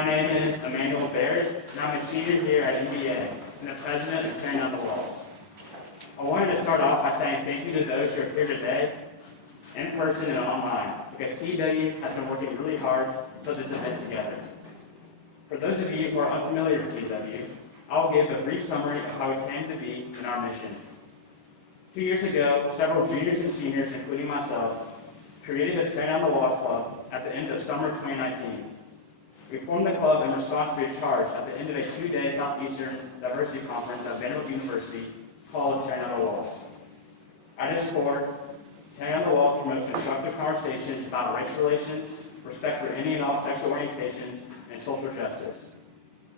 My name is Emmanuel Barrett, and I'm a senior here at NBA and the president of Tearing Down the Walls. I wanted to start off by saying thank you to those who are here today, in person and online, because TDW has been working really hard to put this event together. For those of you who are unfamiliar with TDW, I'll give a brief summary of how we came to be in our mission. 2 years ago, several juniors and seniors, including myself, created the Tearing Down the Walls Club at the end of summer 2019. We formed the club in response to a charge at the end of a 2-day Southeastern Diversity Conference at Vanderbilt University called Tearing Down the Walls. At its core, Tearing Down the Walls promotes constructive conversations about race relations, respect for any and all sexual orientations, and social justice.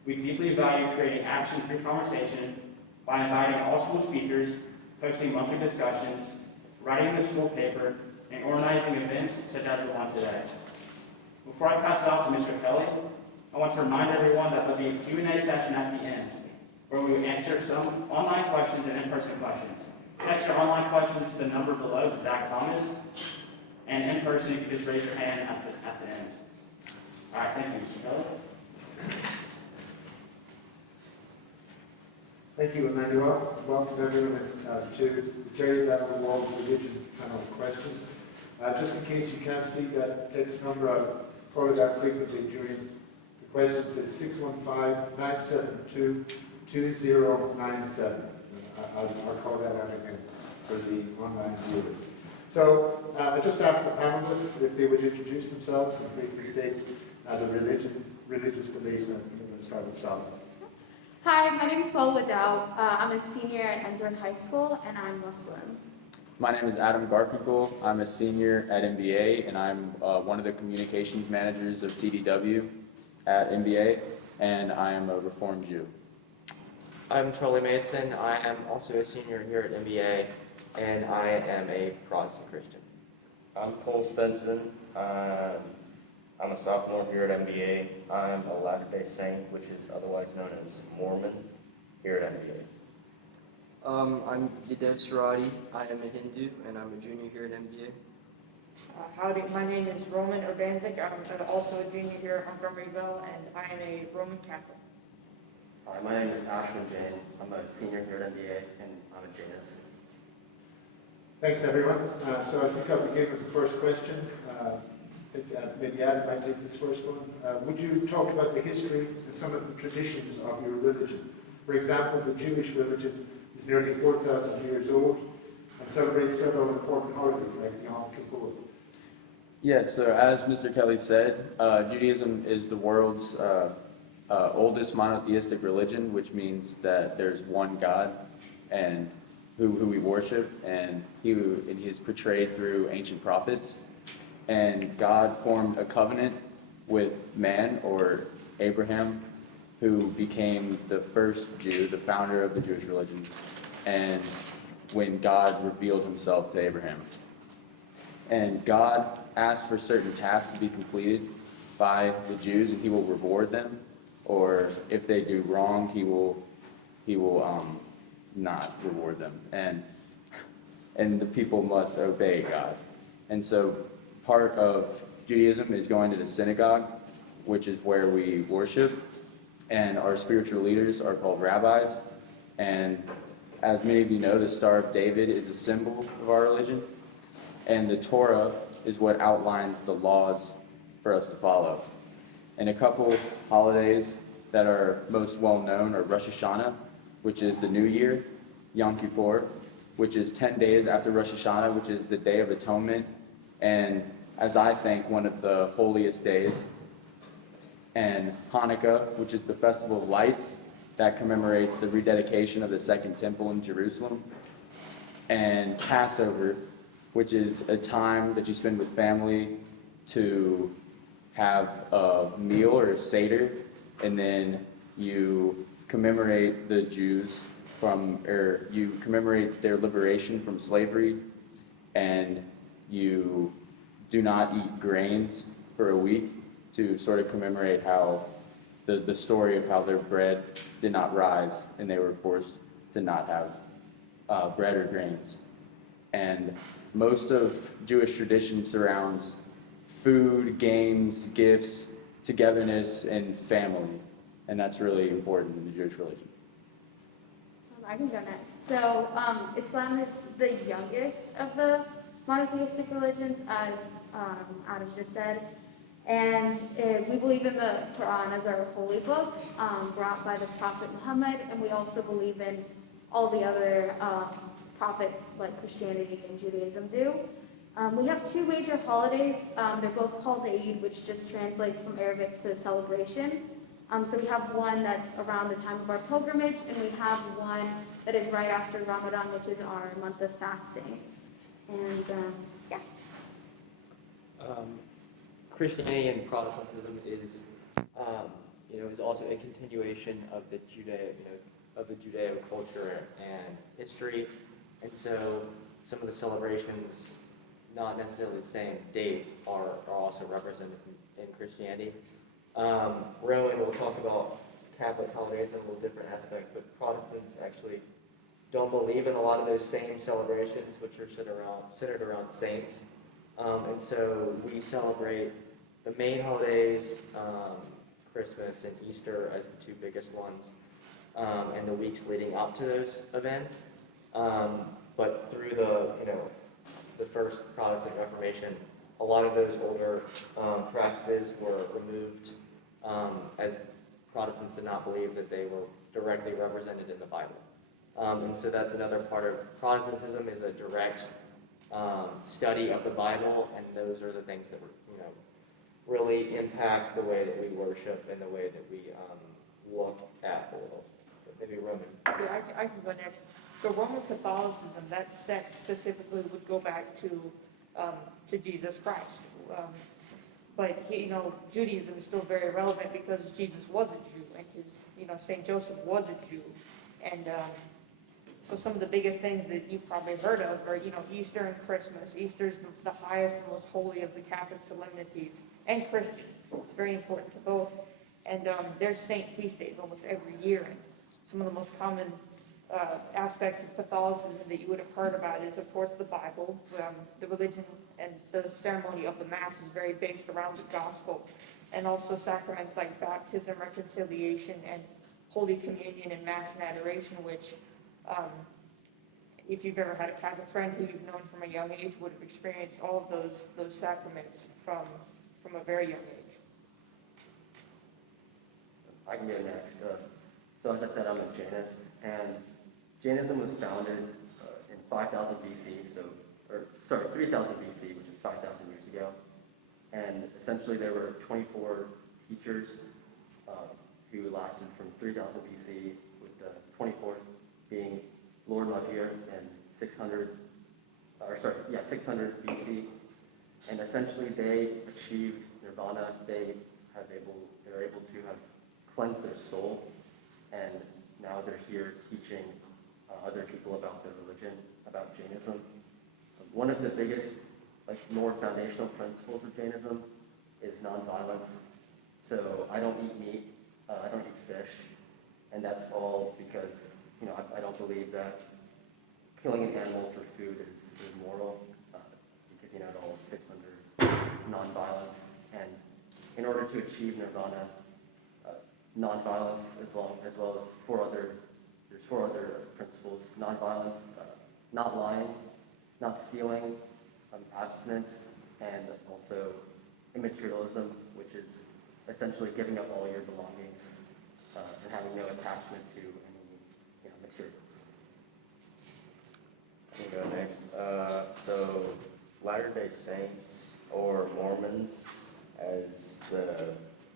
We deeply value creating action through conversation by inviting all school speakers, hosting monthly discussions, writing the school paper, and organizing events such as the one today. Before I pass it off to Mr. Kelly, I want to remind everyone that there will be a Q&A session at the end, where we will answer some online questions and in-person questions. Text your online questions to the number below, Zach Thomas, and in person, you can just raise your hand at the end. All right, thank you, Mr. Kelly. Thank you, Emmanuel. Welcome everyone to the Tearing Down the Walls Religion panel of questions. Just in case you can't see that text number, I'll call it out frequently during the questions. It's 615-972-2097. I'll call that out again for the online viewers. So I just asked the panelists if they would introduce themselves and briefly state the religious beliefs, and I'm going to start with Sally. Hi, my name is Sol Waddell. I'm a senior at Ensor High School, and I'm Muslim. My name is Adam Garfinkel. I'm a senior at MBA, and I'm one of the communications managers of TDW at MBA, and I am a Reformed Jew. I'm Charlie Mason. I am also a senior here at MBA, and I am a Protestant Christian. I'm Cole Stenson. I'm a sophomore here at MBA. I'm a Latter-day Saint, which is otherwise known as Mormon, here at MBA. I'm Yadev Sarati. I am a Hindu, and I'm a junior here at MBA. Howdy, my name is Roman Urbanzik. I'm also a junior here at Montgomeryville, and I am a Roman Catholic. Hi, my name is Ashwin Jain. I'm a senior here at MBA, and I'm a Jainist. Thanks, everyone. So I think I'll begin with the first question. Maybe Adam might take this first one. Would you talk about the history and some of the traditions of your religion? For example, the Jewish religion is nearly 4,000 years old and celebrates several important holidays like Yom Kippur. Yeah, so as Mr. Kelly said, Judaism is the world's oldest monotheistic religion, which means that there's one God and who we worship, and he is portrayed through ancient prophets. And God formed a covenant with man, or Abraham, who became the first Jew, the founder of the Jewish religion, and when God revealed himself to Abraham. And God asked for certain tasks to be completed by the Jews, and he will reward them, or if they do wrong, he will not reward them. And the people must obey God. And so part of Judaism is going to the synagogue, which is where we worship, and our spiritual leaders are called rabbis. And as many of you know, the Star of David is a symbol of our religion, and the Torah is what outlines the laws for us to follow. And a couple holidays that are most well known are Rosh Hashanah, which is the New Year, Yom Kippur, which is 10 days after Rosh Hashanah, which is the Day of Atonement, and as I think, one of the holiest days, and Hanukkah, which is the Festival of Lights that commemorates the rededication of the Second Temple in Jerusalem, and Passover, which is a time that you spend with family to have a meal or a Seder, and then you commemorate the Jews you commemorate their liberation from slavery, and you do not eat grains for a week to sort of commemorate how the story of how their bread did not rise and they were forced to not have bread or grains. And most of Jewish tradition surrounds food, games, gifts, togetherness and family, and that's really important in the Jewish religion. I can go next. So, Islam is the youngest of the monotheistic religions, as Adam just said. And we believe in the Quran as our holy book, brought by the Prophet Muhammad, and we also believe in all the other prophets like Christianity and Judaism do. We have two major holidays. They're both called Eid, which just translates from Arabic to celebration. So we have one that's around the time of our pilgrimage, and we have one that is right after Ramadan, which is our month of fasting. And yeah. Christianity and Protestantism is, is also a continuation of the Judeo culture and history, and so some of the celebrations, not necessarily the same dates, are also represented in Christianity. Rowan will talk about Catholic holidays in a little different aspect, but Protestants actually don't believe in a lot of those same celebrations, which are centered around saints. And so we celebrate the main holidays, Christmas and Easter as the two biggest ones, and the weeks leading up to those events. But through the first Protestant Reformation, a lot of those older practices were removed, as Protestants did not believe that they were directly represented in the Bible. And so that's another part of Protestantism, is a direct study of the Bible, and those are the things that really impact the way that we worship and the way that we look at the world. Maybe Roman. Yeah, I can go next. So Roman Catholicism, that sect specifically would go back to Jesus Christ. But Judaism is still very relevant because Jesus was a Jew, and Saint Joseph was a Jew, and so some of the biggest things that you've probably heard of are Easter and Christmas. Easter is the highest and most holy of the Catholic solemnities, and Christian. It's very important to both. And there's saint feast days almost every year. And some of the most common aspects of Catholicism that you would have heard about is, of course, the Bible. The religion and the ceremony of the Mass is very based around the gospel. And also sacraments like baptism, reconciliation, and Holy Communion and Mass and Adoration, which, if you've ever had a Catholic friend who you've known from a young age, would have experienced all of those sacraments from a very young age. I can go next. So as I said, I'm a Jainist, and Jainism was founded in 5000 BC, 3000 BC, which is 5,000 years ago. And essentially there were 24 teachers who lasted from 3000 BC, with the 24th being Lord Lavier in 600 BC. And essentially they achieved nirvana. They were able to have cleansed their soul, and now they're here teaching other people about their religion, about Jainism. One of the biggest, more foundational principles of Jainism is nonviolence. So I don't eat meat, I don't eat fish, and that's all because I don't believe that killing an animal for food is moral, because it all fits under nonviolence. And in order to achieve nirvana, nonviolence, as well as there's four other principles: nonviolence, not lying, not stealing, abstinence, and also immaterialism, which is essentially giving up all your belongings and having no attachment to any materials. I can go next. So Latter-day Saints, or Mormons, as the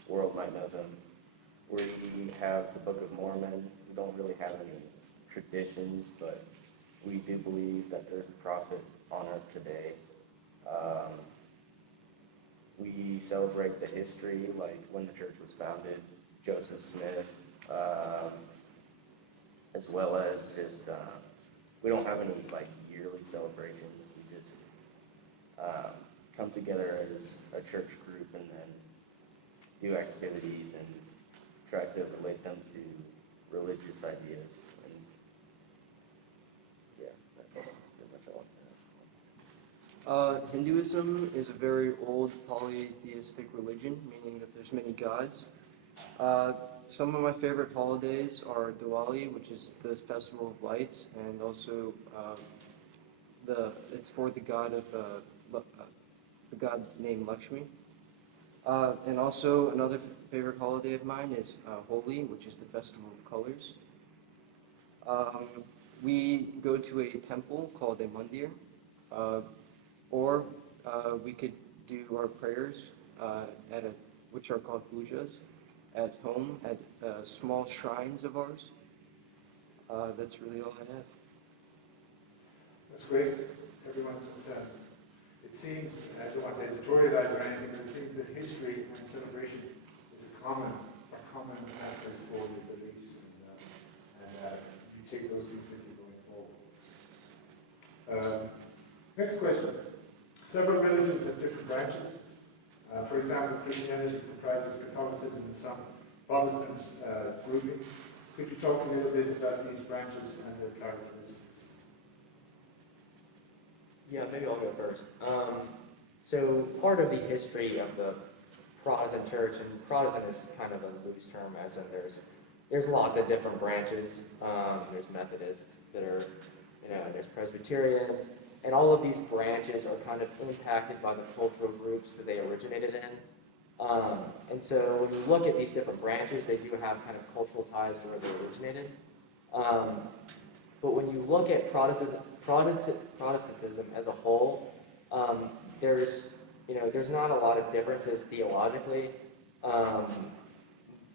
world might know them, we have the Book of Mormon. We don't really have any traditions, but we do believe that there's a prophet on earth today. We celebrate the history, like when the church was founded, Joseph Smith, as well as just, we don't have any yearly celebrations. We just come together as a church group and then do activities and try to relate them to religious ideas. And yeah, that's pretty much all I Hinduism is a very old polytheistic religion, meaning that there's many gods. Some of my favorite holidays are Diwali, which is the festival of lights, and also it's for the god of the god named Lakshmi. And also another favorite holiday of mine is Holi, which is the festival of colors. We go to a temple called a mandir, or we could do our prayers which are called pujas, at home at small shrines of ours. That's really all I have. That's great. Everyone, it seems, I don't want to editorialize or anything, but it seems that history and celebration is a common aspect for your beliefs, and you take those things with you going forward. Next question. Several religions have different branches. For example, Christianity comprises Catholicism and some Protestant groupings. Could you talk a little bit about these branches and their characteristics? Yeah, maybe I'll go first. So part of the history of the Protestant church, and Protestant is kind of a loose term, as in there's lots of different branches. There's Methodists that are, there's Presbyterians, and all of these branches are kind of impacted by the cultural groups that they originated in. And so when you look at these different branches, they do have kind of cultural ties to where they originated. But when you look at Protestantism as a whole, there's not a lot of differences theologically.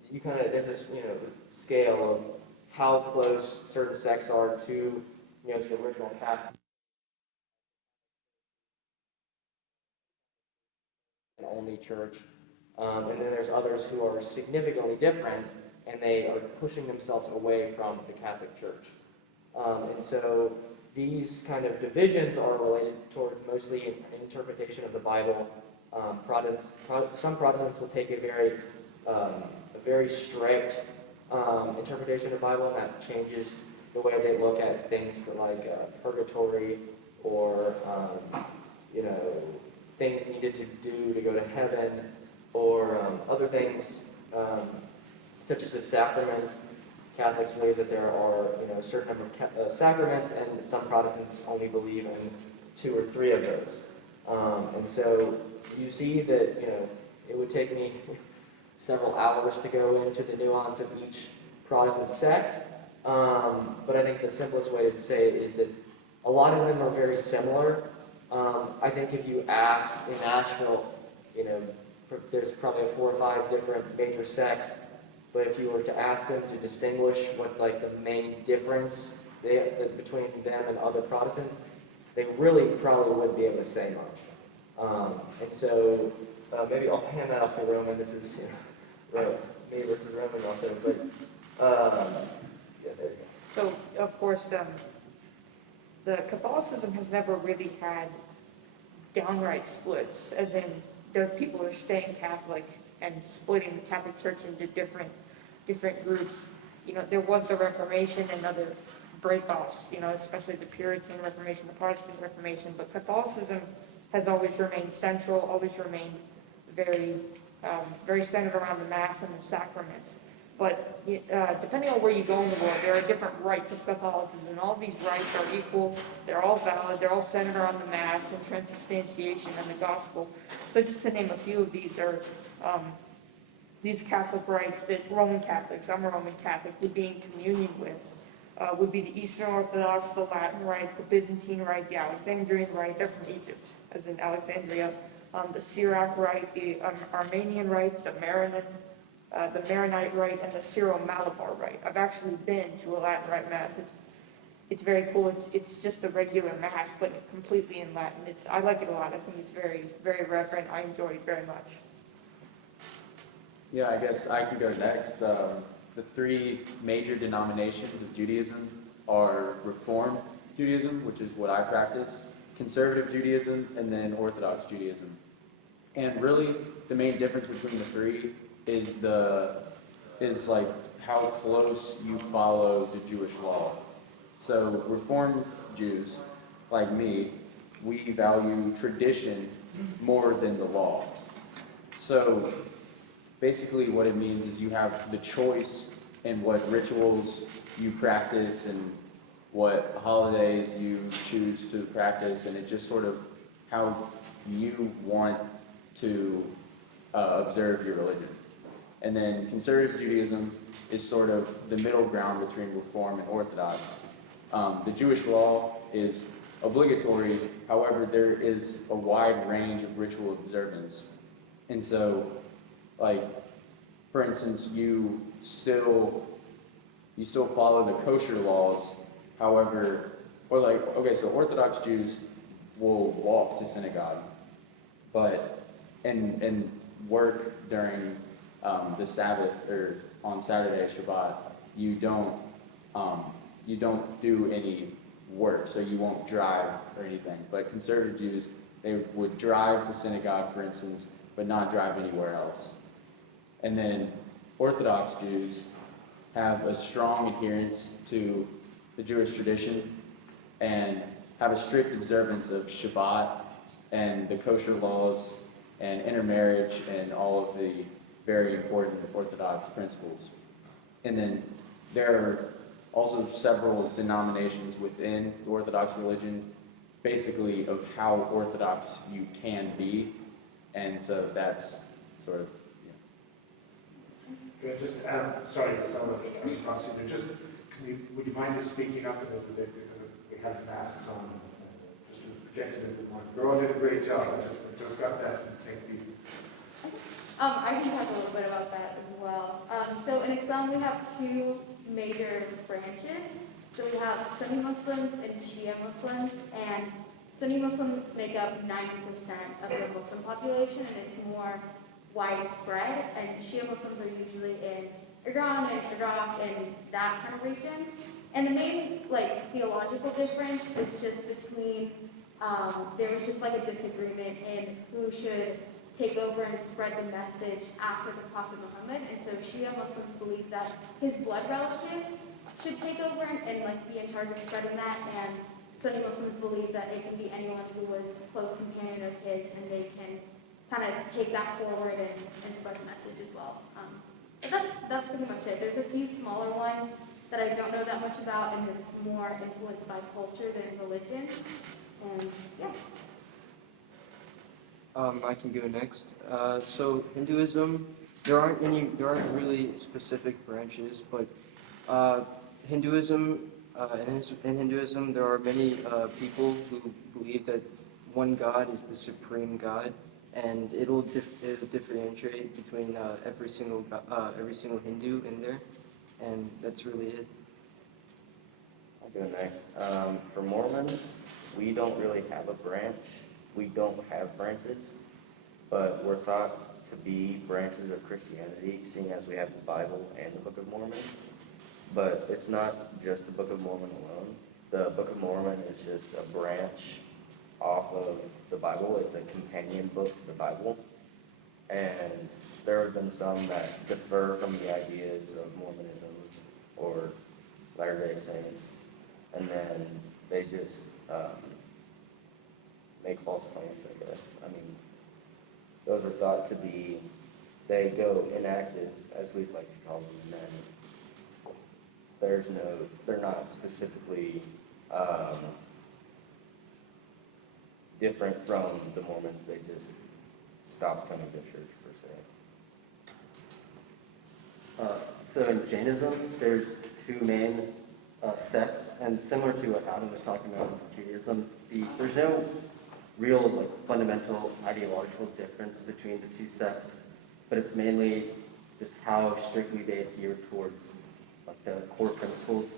There's this scale of how close certain sects are to the original Catholic and only church, and then there's others who are significantly different, and they are pushing themselves away from the Catholic Church. And so these kind of divisions are related toward mostly an interpretation of the Bible. Some Protestants will take a very strict interpretation of the Bible, and that changes the way they look at things like purgatory or things needed to do to go to heaven, or other things such as the sacraments. Catholics believe that there are a certain number of sacraments, and some Protestants only believe in 2 or 3 of those. And so you see that it would take me several hours to go into the nuance of each Protestant sect, but I think the simplest way to say it is that a lot of them are very similar. I think if you ask in Nashville, there's probably 4 or 5 different major sects. But if you were to ask them to distinguish what the main difference between them and other Protestants, they really probably wouldn't be able to say much. And so maybe I'll hand that off to Roman. This is me versus Roman also. But yeah, there you go. So, of course, the Catholicism has never really had downright splits, as in there are people who are staying Catholic and splitting the Catholic Church into different groups. There was the Reformation and other breakoffs, especially the Puritan Reformation, the Protestant Reformation, but Catholicism has always remained central, always remained very, very centered around the Mass and the sacraments. But depending on where you go in the world, there are different rites of Catholicism, and all these rites are equal, they're all valid, they're all centered around the Mass and transubstantiation and the Gospel. So just to name a few of these are these Catholic rites that Roman Catholics, I'm a Roman Catholic, would be in communion with, would be the Eastern Orthodox, the Latin Rite, the Byzantine Rite, the Alexandrian Rite, they're from Egypt, as in Alexandria, the Syriac Rite, the Armenian Rite, the Maronite Rite, and the Syro-Malabar Rite. I've actually been to a Latin Rite Mass. It's very cool. It's just the regular Mass, but completely in Latin. I like it a lot. I think it's very, very reverent. I enjoy it very much. Yeah, I guess I can go next. The 3 major denominations of Judaism are Reform Judaism, which is what I practice, Conservative Judaism, and then Orthodox Judaism. And really, the main difference between the 3 is how close you follow the Jewish law. So Reformed Jews, like me, we value tradition more than the law. So basically what it means is you have the choice in what rituals you practice and what holidays you choose to practice, and it's just sort of how you want to observe your religion. And then conservative Judaism is sort of the middle ground between Reform and Orthodox. The Jewish law is obligatory, however, there is a wide range of ritual observance. And so, like, for instance, you still follow the kosher laws, however, or like, okay, so Orthodox Jews will walk to synagogue, but, and work during the Sabbath, or on Saturday, Shabbat, you don't do any work, so you won't drive or anything. But conservative Jews, they would drive to synagogue, for instance, but not drive anywhere else. And then Orthodox Jews have a strong adherence to the Jewish tradition and have a strict observance of Shabbat and the kosher laws and intermarriage and all of the very important Orthodox principles. And then there are also several denominations within the Orthodox religion, basically of how Orthodox you can be, and so that's sort of, Could I just add, sorry to sound like I'm crossing, but just, would you mind just speaking up a little bit, because we have masks on, just to project it a bit more. You're all doing a great job, I just got that, thank you. I can talk a little bit about that as well. So in Islam, we have two major branches. So we have Sunni Muslims and Shia Muslims, and Sunni Muslims make up 90% of the Muslim population, and it's more widespread, and Shia Muslims are usually in Iran and Iraq and that kind of region. And the main theological difference is just between, there was just a disagreement in who should take over and spread the message after the Prophet Muhammad. And so Shia Muslims believe that his blood relatives should take over and be in charge of spreading that, and Sunni Muslims believe that it can be anyone who was a close companion of his, and they can kind of take that forward and spread the message as well. But that's pretty much it. There's a few smaller ones that I don't know that much about, and it's more influenced by culture than religion. And yeah. I can go next. So Hinduism, there aren't really specific branches, but Hinduism, in Hinduism, there are many people who believe that one God is the supreme God, and it'll differentiate between every single Hindu in there, and that's really it. I'll go next. For Mormons, we don't really have a branch. We don't have branches, but we're thought to be branches of Christianity, seeing as we have the Bible and the Book of Mormon. But it's not just the Book of Mormon alone. The Book of Mormon is just a branch off of the Bible. It's a companion book to the Bible. And there have been some that differ from the ideas of Mormonism or Latter-day Saints, and then they just make false claims, I guess. I mean, those are thought to be, they go inactive, as we'd like to call them, and then they're not specifically different from the Mormons. They just stopped coming to church, per se. So in Jainism, there's two main sects, and similar to what Adam was talking about with Judaism, there's no real fundamental ideological difference between the two sects, but it's mainly just how strictly they adhere towards the core principles.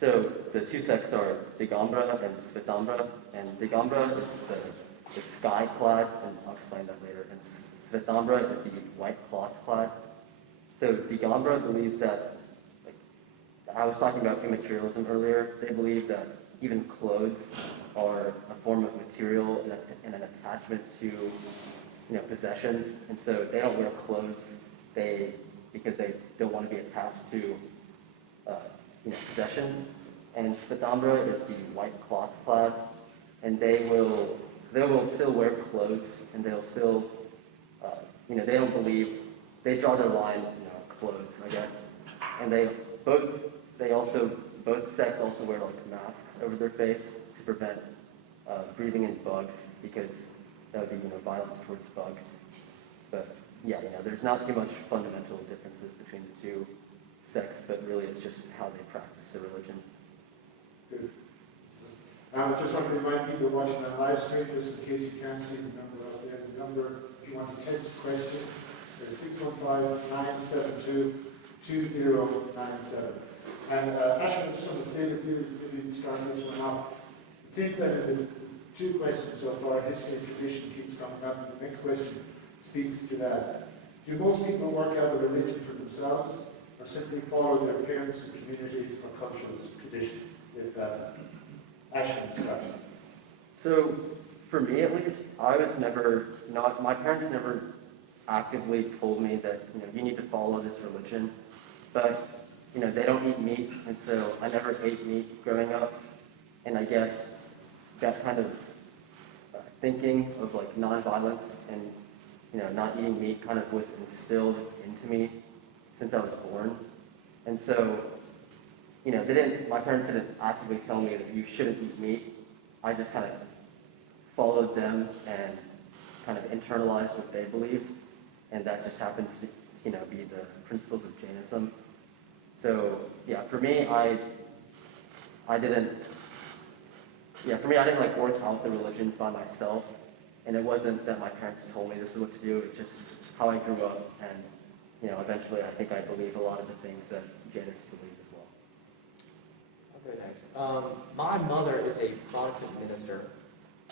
So the two sects are Digambra and Svetambra, and Digambra is the sky clad, and I'll explain that later, and Svetambra is the white cloth clad. So Digambra believes that, I was talking about immaterialism earlier, they believe that even clothes are a form of material and an attachment to possessions, and so they don't wear clothes because they don't want to be attached to possessions. And Svetambra is the white cloth clad, and they will still wear clothes, and they'll still, they don't believe, they draw their line, clothes, I guess, and both sects also wear like masks over their face to prevent breathing in bugs, because that would be, violence towards bugs. But yeah, there's not too much fundamental differences between the two sects, but really it's just how they practice their religion. Good. I just want to remind people watching on live stream, just in case you can't see the number out there, the number, if you want to text questions, is 615-972-2097. And Ashley, I just want to stay with you if you start this one off. It seems that in the two questions so far, history and tradition keeps coming up, and the next question speaks to that. Do most people work out a religion for themselves, or simply follow their parents' and communities or cultural tradition? If Ashley starts. So, for me at least, my parents never actively told me that, you need to follow this religion, but, they don't eat meat, and so I never ate meat growing up, and I guess that kind of thinking of like nonviolence and, not eating meat kind of was instilled into me since I was born, and so, my parents didn't actively tell me that you shouldn't eat meat. I just kind of followed them and kind of internalized what they believed, and that just happened to, be the principles of Jainism. So, yeah, for me, I didn't like work out the religion by myself, and it wasn't that my parents told me this is what to do, it's just how I grew up, and, eventually I think I believe a lot of the things that Jainists believe as well. I'll go next. My mother is a Protestant minister,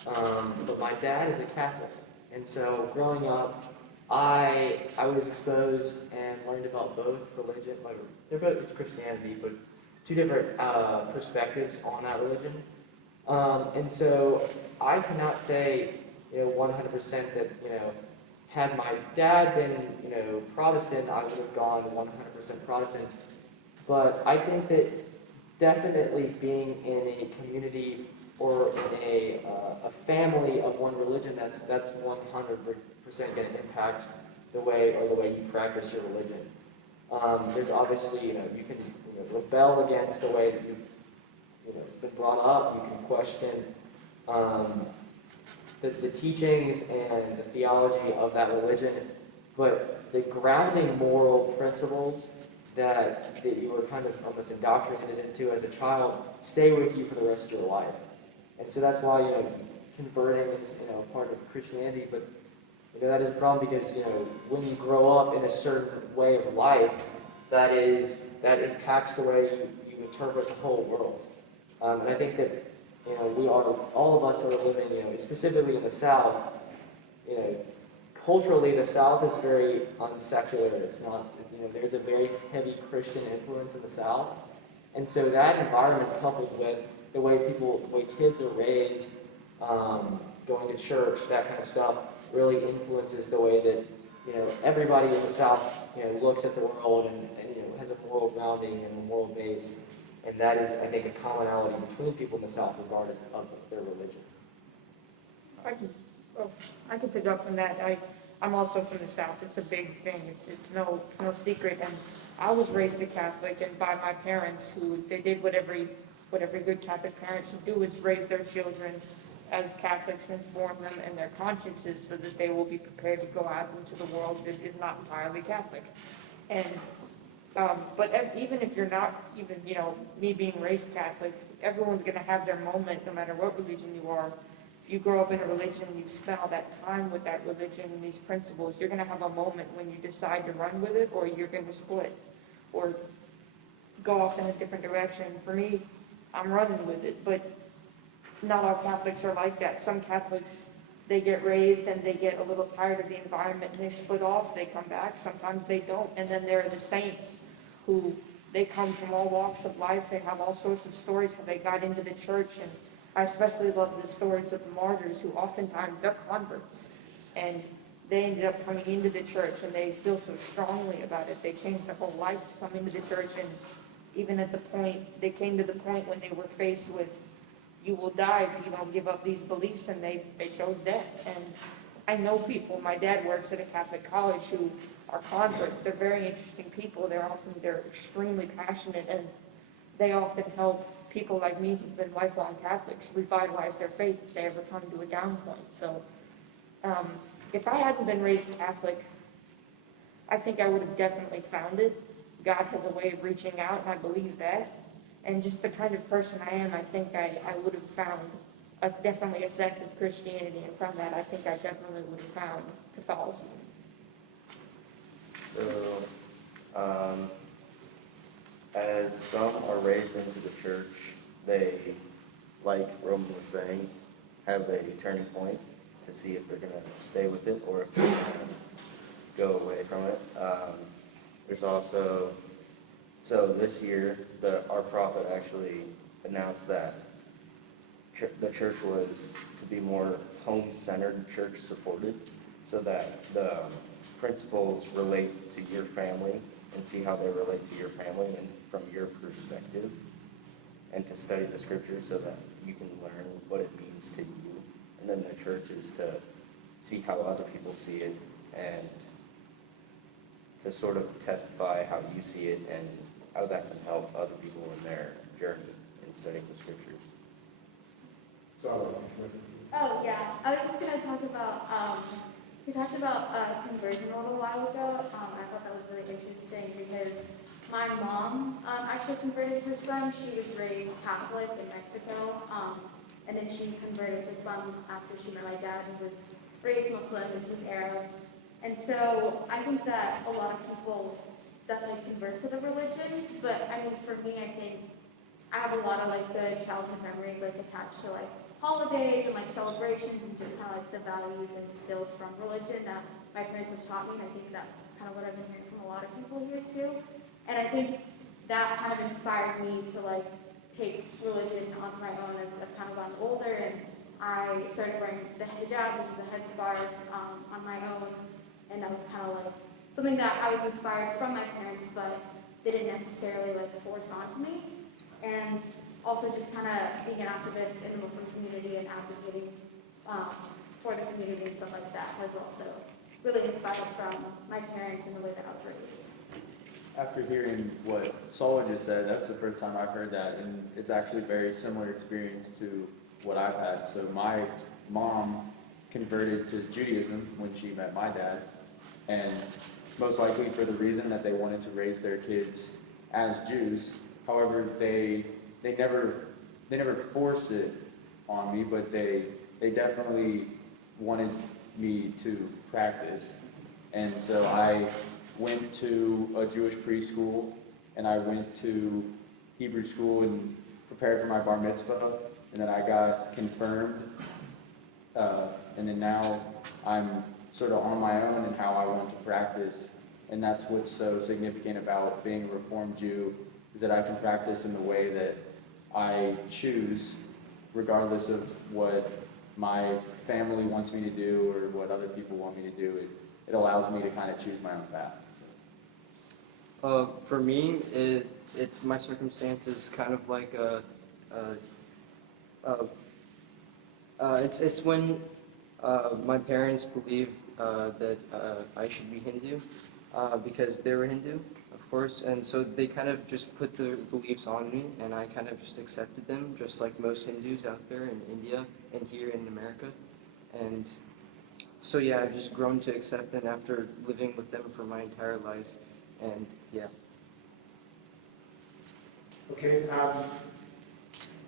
but my dad is a Catholic. And so growing up, I was exposed and learned about both religion, like they're both Christianity, but two different perspectives on that religion. And so I cannot say, 100% that, had my dad been, Protestant, I would have gone 100% Protestant. But I think that definitely being in a community or in a family of one religion, that's 100% going to impact the way you practice your religion. There's obviously, you can rebel against the way that you've been brought up. You can question the teachings and the theology of that religion, but the grounding moral principles that you were kind of almost indoctrinated into as a child stay with you for the rest of your life. And so that's why, converting is, part of Christianity, but, that is a problem because, when you grow up in a certain way of life, that impacts the way you interpret the whole world. And I think that, all of us are living, specifically in the South, culturally the South is very unsecular. It's not, there's a very heavy Christian influence in the South. And so that environment coupled with the way kids are raised, going to church, that kind of stuff, really influences the way that, everybody in the South, looks at the world and has a moral grounding and a moral base. And that is, I think, a commonality between people in the South regardless of their religion. I can pick up from that. I'm also from the South. It's a big thing. It's no secret. And I was raised a Catholic, and by my parents, who they did what every good Catholic parent should do, is raise their children as Catholics and form them in their consciences so that they will be prepared to go out into the world that is not entirely Catholic. And but even if you're not even, me being raised Catholic, everyone's going to have their moment no matter what religion you are. If you grow up in a religion, you've spent all that time with that religion and these principles, you're going to have a moment when you decide to run with it, or you're going to split or go off in a different direction. For me, I'm running with it, but not all Catholics are like that. Some Catholics, they get raised and they get a little tired of the environment and they split off, they come back, sometimes they don't. And then there are the saints who, they come from all walks of life, they have all sorts of stories how they got into the church, and I especially love the stories of the martyrs who oftentimes they're converts, and they ended up coming into the church and they feel so strongly about it. They changed their whole life to come into the church, and even at the point, they came to the point when they were faced with you will die if you don't give up these beliefs, and they chose death. And I know people, my dad works at a Catholic college, who are converts. They're very interesting people. They're extremely passionate, and they often help people like me who've been lifelong Catholics revitalize their faith if they ever come to a down point. So if I hadn't been raised Catholic, I think I would have definitely found it. God has a way of reaching out, and I believe that. And just the kind of person I am, I think I would have found definitely a sect of Christianity, and from that, I think I definitely would have found Catholicism. So, as some are raised into the church, they, like Roman was saying, have a turning point to see if they're going to stay with it or if they're going to go away from it. There's also, so this year, our prophet actually announced that the church was to be more home-centered, church-supported, so that the principles relate to your family and see how they relate to your family and from your perspective, and to study the scriptures so that you can learn what it means to you. And then the church is to see how other people see it and to sort of testify how you see it and how that can help other people in their journey in studying the scriptures. So, Oh, yeah. I was just going to talk about, we talked about conversion a little while ago. I thought that was really interesting because my mom actually converted to Islam. She was raised Catholic in Mexico, and then she converted to Islam after she met my dad, who was raised Muslim and he's Arab. And so I think that a lot of people definitely convert to the religion, but I mean, for me, I think I have a lot of like good childhood memories like attached to like holidays and like celebrations and just kind of like the values instilled from religion that my parents have taught me, and I think that's kind of what I've been hearing from a lot of people here too. And I think that kind of inspired me to like take religion onto my own as I've kind of gotten older, and I started wearing the hijab, which is a headscarf, on my own, and that was kind of like something that I was inspired from my parents, but they didn't necessarily like force onto me. And also just kind of being an activist in the Muslim community and advocating for the community and stuff like that has also really inspired from my parents and the way that I was raised. After hearing what Saul just said, that's the first time I've heard that, and it's actually a very similar experience to what I've had. So my mom converted to Judaism when she met my dad, and most likely for the reason that they wanted to raise their kids as Jews. However, they never forced it on me, but they definitely wanted me to practice. And so I went to a Jewish preschool, and I went to Hebrew school and prepared for my bar mitzvah, and then I got confirmed, and then now I'm sort of on my own in how I want to practice. And that's what's so significant about being a Reformed Jew, is that I can practice in the way that I choose, regardless of what my family wants me to do or what other people want me to do. It allows me to kind of choose my own path. For me, it's my circumstance is kind of like it's when my parents believed that I should be Hindu because they were Hindu, of course, and so they kind of just put their beliefs on me, and I kind of just accepted them, just like most Hindus out there in India and here in America. And so yeah, I've just grown to accept them after living with them for my entire life, and yeah. okay,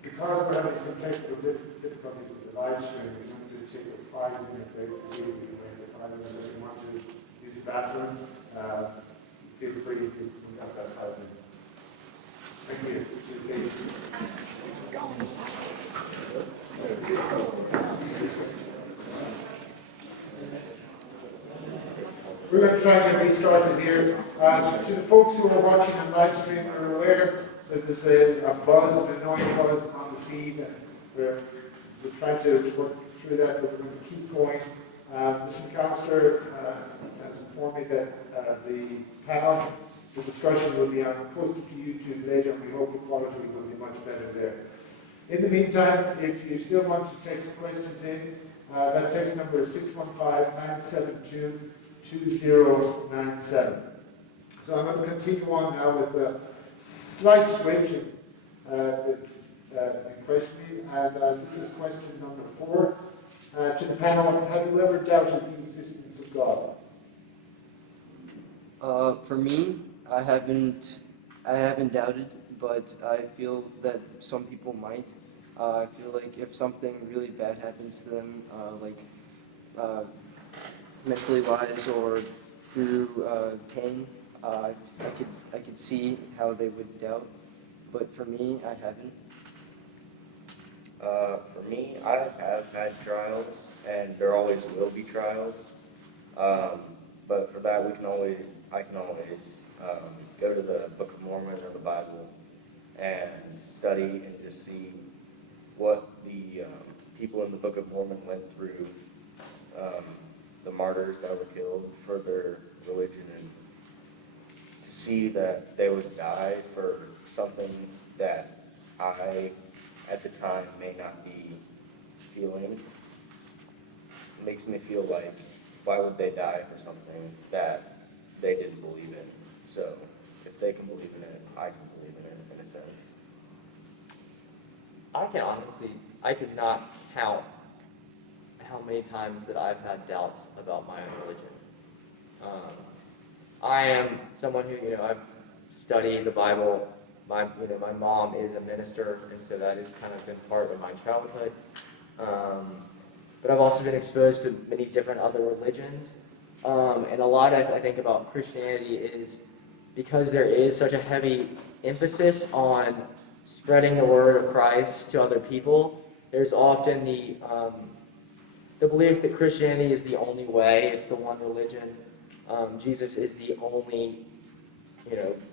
because we're having some technical difficulties with the live stream, we're going to take a 5-minute break to see if we can make it 5 minutes. If you want to use the bathroom, feel free to come up that 5 minutes. Thank you. We're going to try and get restarted here. To the folks who are watching on live stream are aware that there's a buzz, an annoying buzz on the feed, and we're trying to work through that, but we're going to keep going. Mr. McAllister has informed me that the panel, the discussion will be posted to YouTube later, and we hope the quality will be much better there. In the meantime, if you still want to text questions in, that text number is 615-972-2097. So I'm going to continue on now with a slight switch in questioning, and this is question number 4 to the panel. Have you ever doubted the existence of God? For me, I haven't doubted, but I feel that some people might. I feel like if something really bad happens to them, mentally wise or through pain, I could see how they would doubt. But for me, I haven't. For me, I have had trials, and there always will be trials. But for that, I can always go to the Book of Mormon or the Bible and study and just see what the people in the Book of Mormon went through, the martyrs that were killed for their religion, and to see that they would die for something that I, at the time, may not be feeling, makes me feel like, why would they die for something that they didn't believe in? So if they can believe in it, I can believe in it, in a sense. I could not count how many times that I've had doubts about my own religion. I am someone who, I've studied the Bible. My mom is a minister, and so that has kind of been part of my childhood. But I've also been exposed to many different other religions. And a lot I think about Christianity is because there is such a heavy emphasis on spreading the word of Christ to other people, there's often the belief that Christianity is the only way, it's the one religion. Jesus is the only,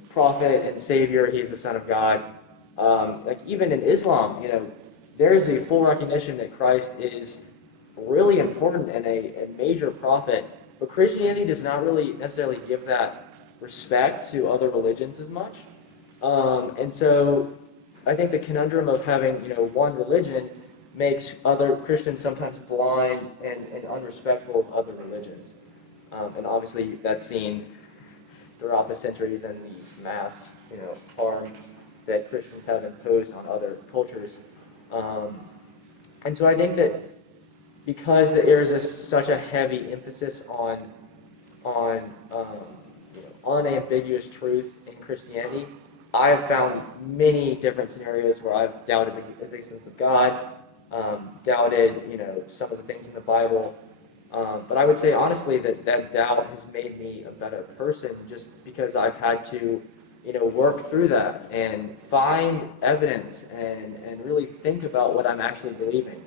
prophet and savior. He is the Son of God. Even in Islam, there is a full recognition that Christ is really important and a major prophet. But Christianity does not really necessarily give that respect to other religions as much. And so I think the conundrum of having, one religion makes other Christians sometimes blind and unrespectful of other religions. And obviously that's seen throughout the centuries and the mass, harm that Christians have imposed on other cultures. And so I think that because there is such a heavy emphasis on unambiguous truth in Christianity, I have found many different scenarios where I've doubted the existence of God, doubted, some of the things in the Bible. But I would say honestly that doubt has made me a better person just because I've had to, work through that and find evidence and really think about what I'm actually believing.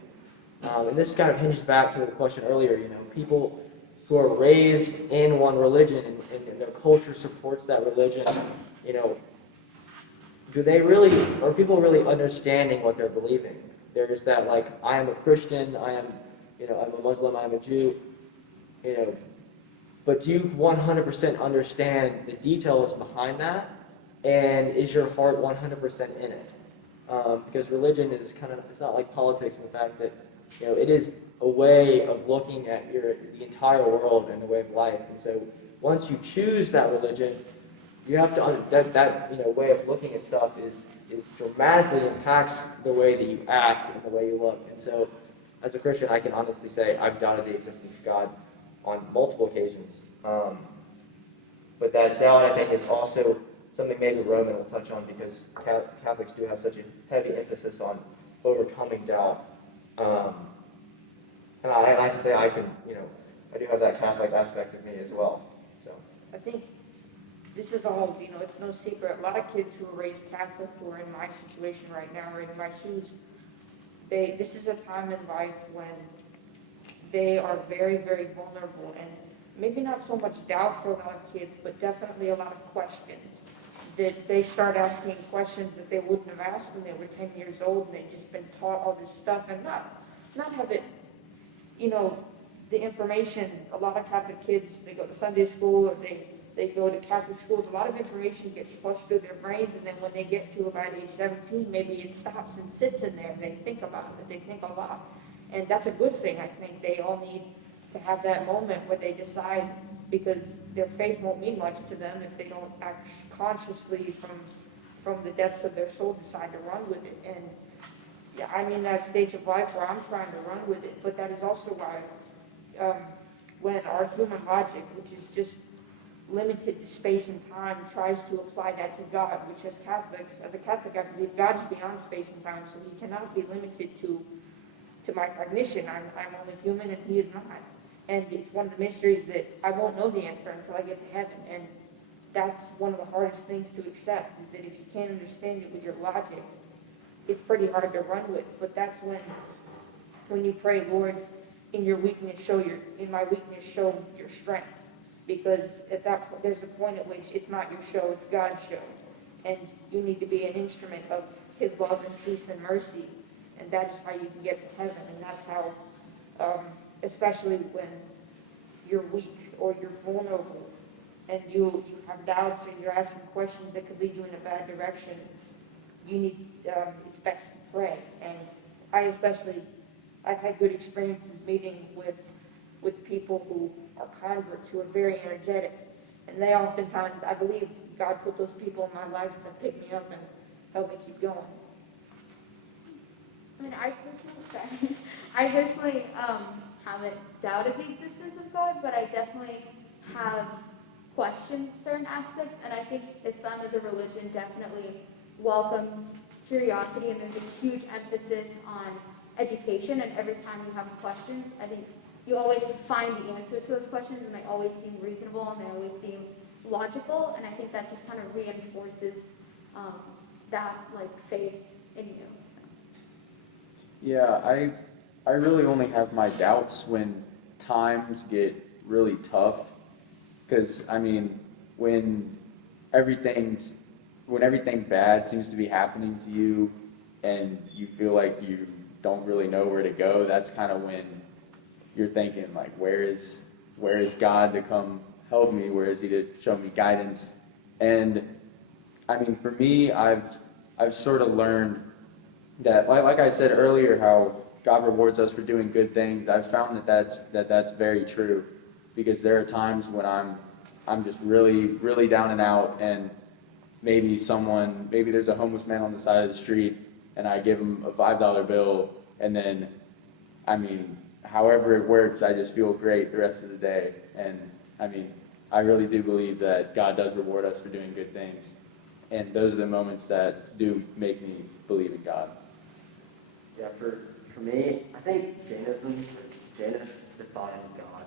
And this kind of hinges back to the question earlier, people who are raised in one religion and their culture supports that religion, are people really understanding what they're believing? There's that, I am a Christian, I'm a Muslim, I'm a Jew, but do you 100% understand the details behind that? And is your heart 100% in it? Because religion is it's not like politics in the fact that, it is a way of looking at the entire world and the way of life. And so once you choose that religion, you have to, that way of looking at stuff is dramatically impacts the way that you act and the way you look. And so as a Christian, I can honestly say I've doubted the existence of God on multiple occasions. But that doubt, I think, is also something maybe Roman will touch on because Catholics do have such a heavy emphasis on overcoming doubt. And I can say I do have that Catholic aspect of me as well. So I think this is all, it's no secret. A lot of kids who are raised Catholic who are in my situation right now, or in my shoes, this is a time in life when they are very, very vulnerable, and maybe not so much doubt for a lot of kids, but definitely a lot of questions. That they start asking questions that they wouldn't have asked when they were 10 years old, and they've just been taught all this stuff and not have it, the information. A lot of Catholic kids, they go to Sunday school or they they go to Catholic schools, a lot of information gets flushed through their brains, and then when they get to about age 17, maybe it stops and sits in there, they think about it, they think a lot. And that's a good thing, I think. They all need to have that moment where they decide, because their faith won't mean much to them if they don't act consciously from the depths of their soul decide to run with it. And yeah, I'm in that stage of life where I'm trying to run with it, but that is also why when our human logic, which is just limited to space and time, tries to apply that to God, which as a Catholic, I believe God is beyond space and time, so he cannot be limited to my cognition. I'm only human and he is not. And it's one of the mysteries that I won't know the answer until I get to heaven. And that's one of the hardest things to accept, is that if you can't understand it with your logic, it's pretty hard to run with. But that's when you pray, Lord, in your weakness in my weakness show your strength. Because at that point, there's a point at which it's not your show, it's God's show. And you need to be an instrument of his love and peace and mercy. And that is how you can get to heaven. And that's how, especially when you're weak or you're vulnerable and you have doubts and you're asking questions that could lead you in a bad direction, you need, it's best to pray. And I've had good experiences meeting with people who are converts, who are very energetic. And they oftentimes, I believe God put those people in my life to pick me up and help me keep going. I mean, I personally haven't doubted the existence of God, but I definitely have questioned certain aspects, and I think Islam as a religion definitely welcomes curiosity, and there's a huge emphasis on education, and every time you have questions, I think you always find the answers to those questions, and they always seem reasonable, and they always seem logical, and I think that just kind of reinforces that, like, faith in you. Yeah, I really only have my doubts when times get really tough. Because, I mean, when everything bad seems to be happening to you and you feel like you don't really know where to go, that's kind of when you're thinking, like, where is God to come help me? Where is he to show me guidance? And, I mean, for me, I've sort of learned that, like I said earlier, how God rewards us for doing good things. I've found that's very true, because there are times when I'm just really, really down and out, and maybe there's a homeless man on the side of the street, and I give him a $5 bill, and then, I mean, however it works, I just feel great the rest of the day. And I mean, I really do believe that God does reward us for doing good things, and those are the moments that do make me believe in God. Yeah, for me, I think Jainism define God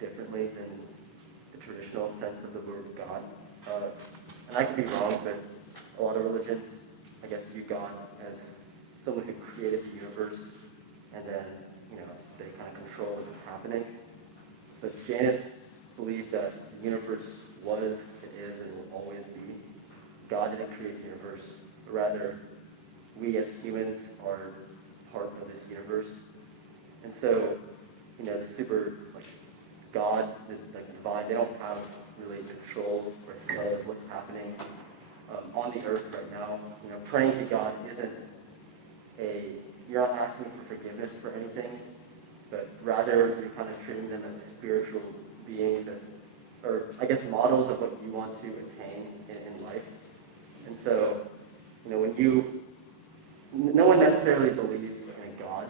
differently than the traditional sense of the word God. And I could be wrong, but a lot of religions, I guess, view God as someone who created the universe, and then, they kind of control what's happening. But Jainists believe that the universe was, it is, and will always be. God didn't create the universe, but rather we as humans are part of this universe. And so, the God, the divine, they don't have really control or say of what's happening on the earth right now. Praying to God isn't you're not asking for forgiveness for anything, but rather you're kind of treating them as spiritual beings, or I guess models of what you want to attain in life. And so, no one necessarily believes in God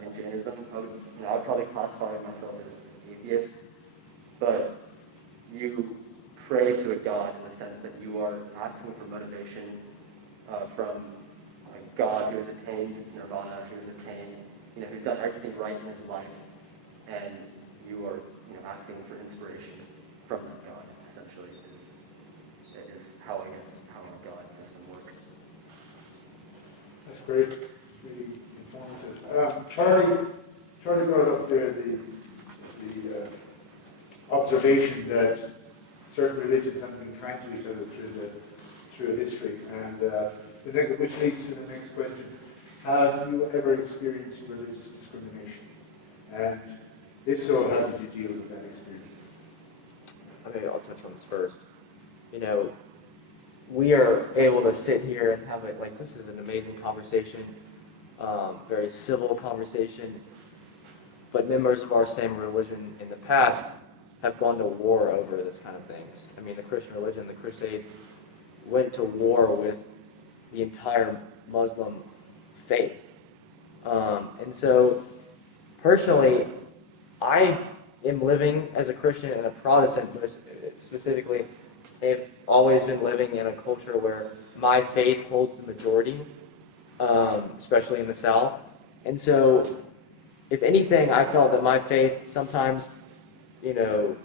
in Jainism. I would probably classify myself as atheist, but you pray to a God in the sense that you are asking for motivation from a God who has attained nirvana, who's done everything right in his life, and you are asking for inspiration from that God. Essentially, is how I guess how our God system works. That's great, really informative. Charlie brought up there the observation that certain religions have been kind to each other through history, and which leads to the next question: have you ever experienced religious discrimination? And if so, how did you deal with that experience? maybe I'll touch on this first. You know, we are able to sit here and have it, like, this is an amazing conversation, very civil conversation, but members of our same religion in the past have gone to war over this kind of things. I mean, the Christian religion, the Crusades, went to war with the entire Muslim faith. And so, personally, I am living as a Christian and a Protestant, specifically, have always been living in a culture where my faith holds the majority, especially in the South. And so, if anything, I felt that my faith sometimes, you know,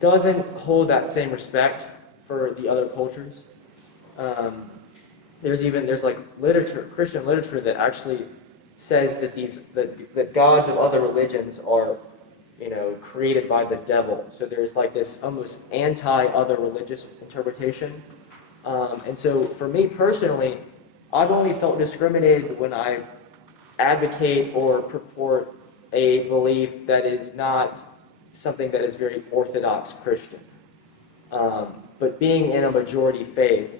doesn't hold that same respect for the other cultures. There's like literature, Christian literature, that actually says that that gods of other religions are, you know, created by the devil. So there's like this almost anti-other religious interpretation. And so for me personally, I've only felt discriminated when I advocate or purport a belief that is not something that is very orthodox Christian. But being in a majority faith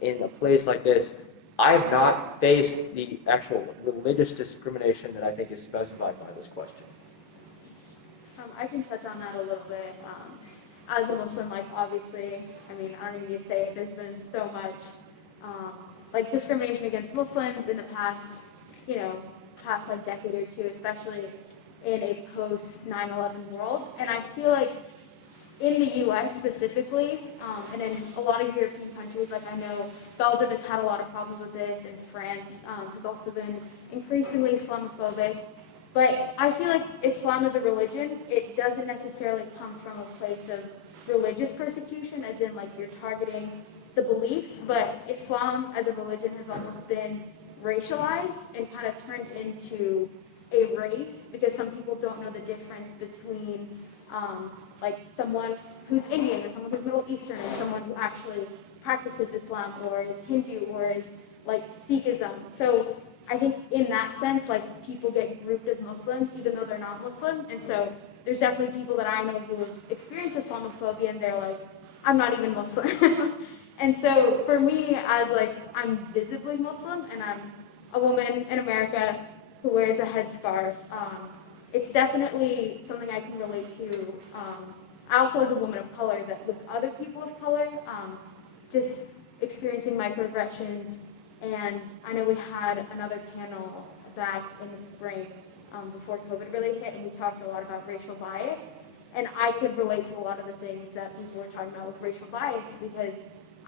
in a place like this, I have not faced the actual religious discrimination that I think is specified by this question. I can touch on that a little bit. As a Muslim, like, obviously, I mean, I don't even need to say it, there's been so much like discrimination against Muslims in the past, you know, past like decade or two, especially in a post 9/11 world. And I feel like in the U.S. specifically, and in a lot of European countries, like I know Belgium has had a lot of problems with this, and France has also been increasingly Islamophobic. But I feel like Islam as a religion, it doesn't necessarily come from a place of religious persecution, as in like you're targeting the beliefs, but Islam as a religion has almost been racialized and kind of turned into a race, because some people don't know the difference between like someone who's Indian and someone who's Middle Eastern and someone who actually practices Islam or is Hindu or is like Sikhism. So I think in that sense, like, people get grouped as Muslim even though they're not Muslim. And so there's definitely people that I know who have experienced Islamophobia and they're like, I'm not even Muslim. And so for me, as like, I'm visibly Muslim and I'm a woman in America who wears a headscarf, it's definitely something I can relate to. I also, as a woman of color, that with other people of color, just experiencing microaggressions. And I know we had another panel back in the spring before COVID really hit, and we talked a lot about racial bias. And I could relate to a lot of the things that people were talking about with racial bias, because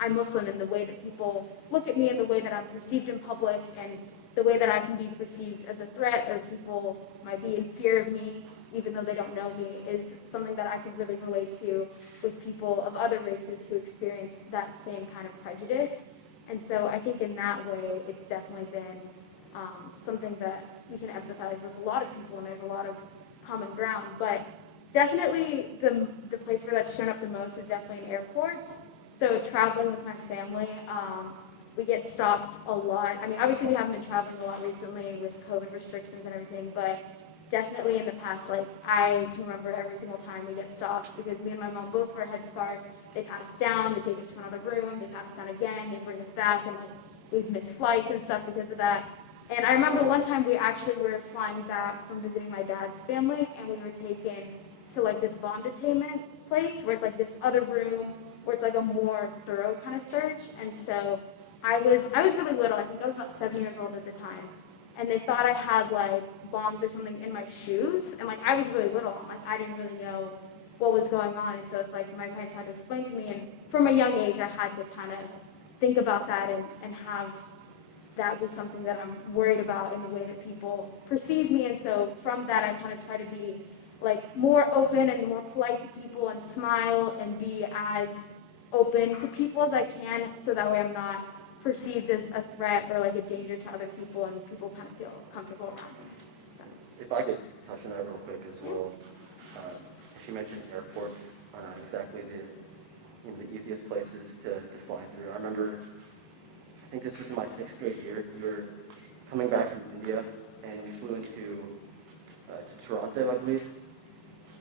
I'm Muslim, and the way that people look at me and the way that I'm perceived in public and the way that I can be perceived as a threat, or people might be in fear of me even though they don't know me, is something that I can really relate to with people of other races who experience that same kind of prejudice. And so I think in that way, it's definitely been something that you can empathize with a lot of people, and there's a lot of common ground. But definitely the place where that's shown up the most is definitely in airports. So traveling with my family, we get stopped a lot. I mean, obviously we haven't been traveling a lot recently with COVID restrictions and everything, but definitely in the past, like, I can remember every single time we get stopped, because me and my mom both wear headscarves. They pat us down, they take us to another room, they pat us down again, they bring us back, and like, we've missed flights and stuff because of that. And I remember one time we actually were flying back from visiting my dad's family, and we were taken to like this bond detainment place where it's like this other room where it's like a more thorough kind of search. And so I was really little. I think I was about 7 years old at the time, and they thought I had like bombs or something in my shoes, and like I was really little, and like I didn't really know what was going on. And so it's like my parents had to explain to me, and from a young age I had to kind of think about that and have that be something that I'm worried about in the way that people perceive me. And so from that I kind of try to be like more open and more polite to people and smile and be as open to people as I can, so that way I'm not perceived as a threat or like a danger to other people, and people kind of feel comfortable around me. If I could touch on that real quick as well. She mentioned airports, exactly the easiest places to fly through. I remember, I think this was my 6th grade year, we were coming back from India, and we flew into to Toronto, I believe.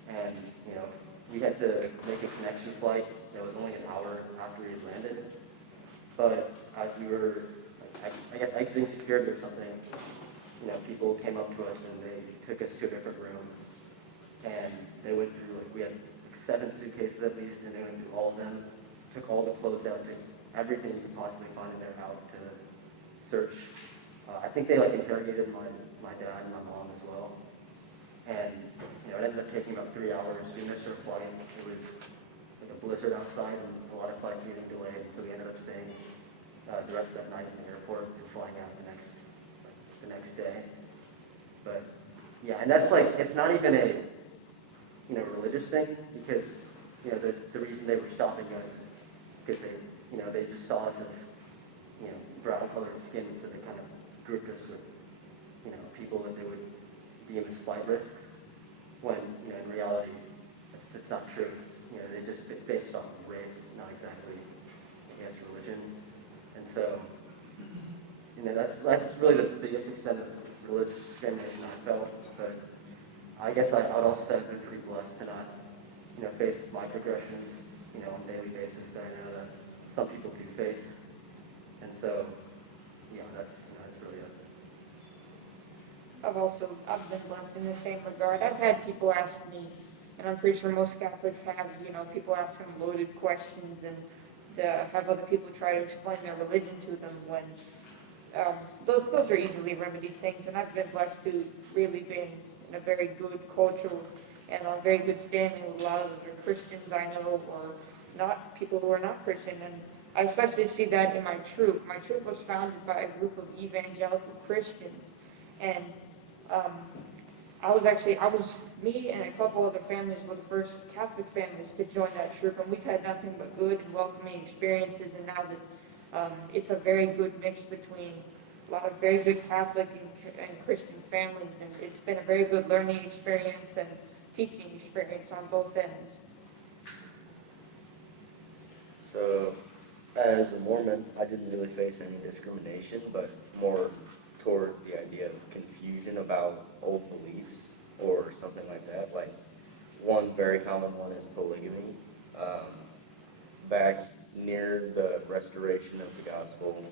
And, you know, we had to make a connection flight that was only an hour after we had landed. But as we were, I guess, exiting security or something, you know, people came up to us and they took us to a different room. And they went through, like, we had like 7 suitcases at least, and they went through all of them, took all the clothes out, took everything you could possibly find in their house to search. I think they like interrogated my dad and my mom as well. And, you know, it ended up taking about 3 hours. We missed our flight. It was like a blizzard outside and a lot of flights getting delayed. So we ended up staying the rest of that night in the airport and flying out the next day. But yeah, and that's like, it's not even a, you know, religious thing, because, you know, the reason they were stopping us is because they, you know, they just saw us as, you know, brown colored skin, so they kind of grouped us with, you know, people that they would deem as flight risks, when, you know, in reality, it's not true. It's, you know, they just based off of race, not exactly, I guess, religion. And so, you know, that's really the biggest extent of religious discrimination I felt. But I guess I would also say I've been pretty blessed to not, you know, face microaggressions, you know, on a daily basis that I know that some people do face. And so, yeah, that's really it. I've been blessed in the same regard. I've had people ask me, and I'm pretty sure most Catholics have, you know, people ask them loaded questions and have other people try to explain their religion to them when those are easily remedied things. And I've been blessed to really been in a very good cultural and on very good standing with a lot of the Christians I know, or not people who are not Christian. And I especially see that in my troop. My troop was founded by a group of evangelical Christians, and me and a couple other families were the first Catholic families to join that troop, and we've had nothing but good and welcoming experiences. And now that it's a very good mix between a lot of very good Catholic and Christian families, and it's been a very good learning experience and teaching experience on both ends. So, as a Mormon, I didn't really face any discrimination, but more towards the idea of confusion about old beliefs or something like that. Like, one very common one is polygamy. Back near the restoration of the gospel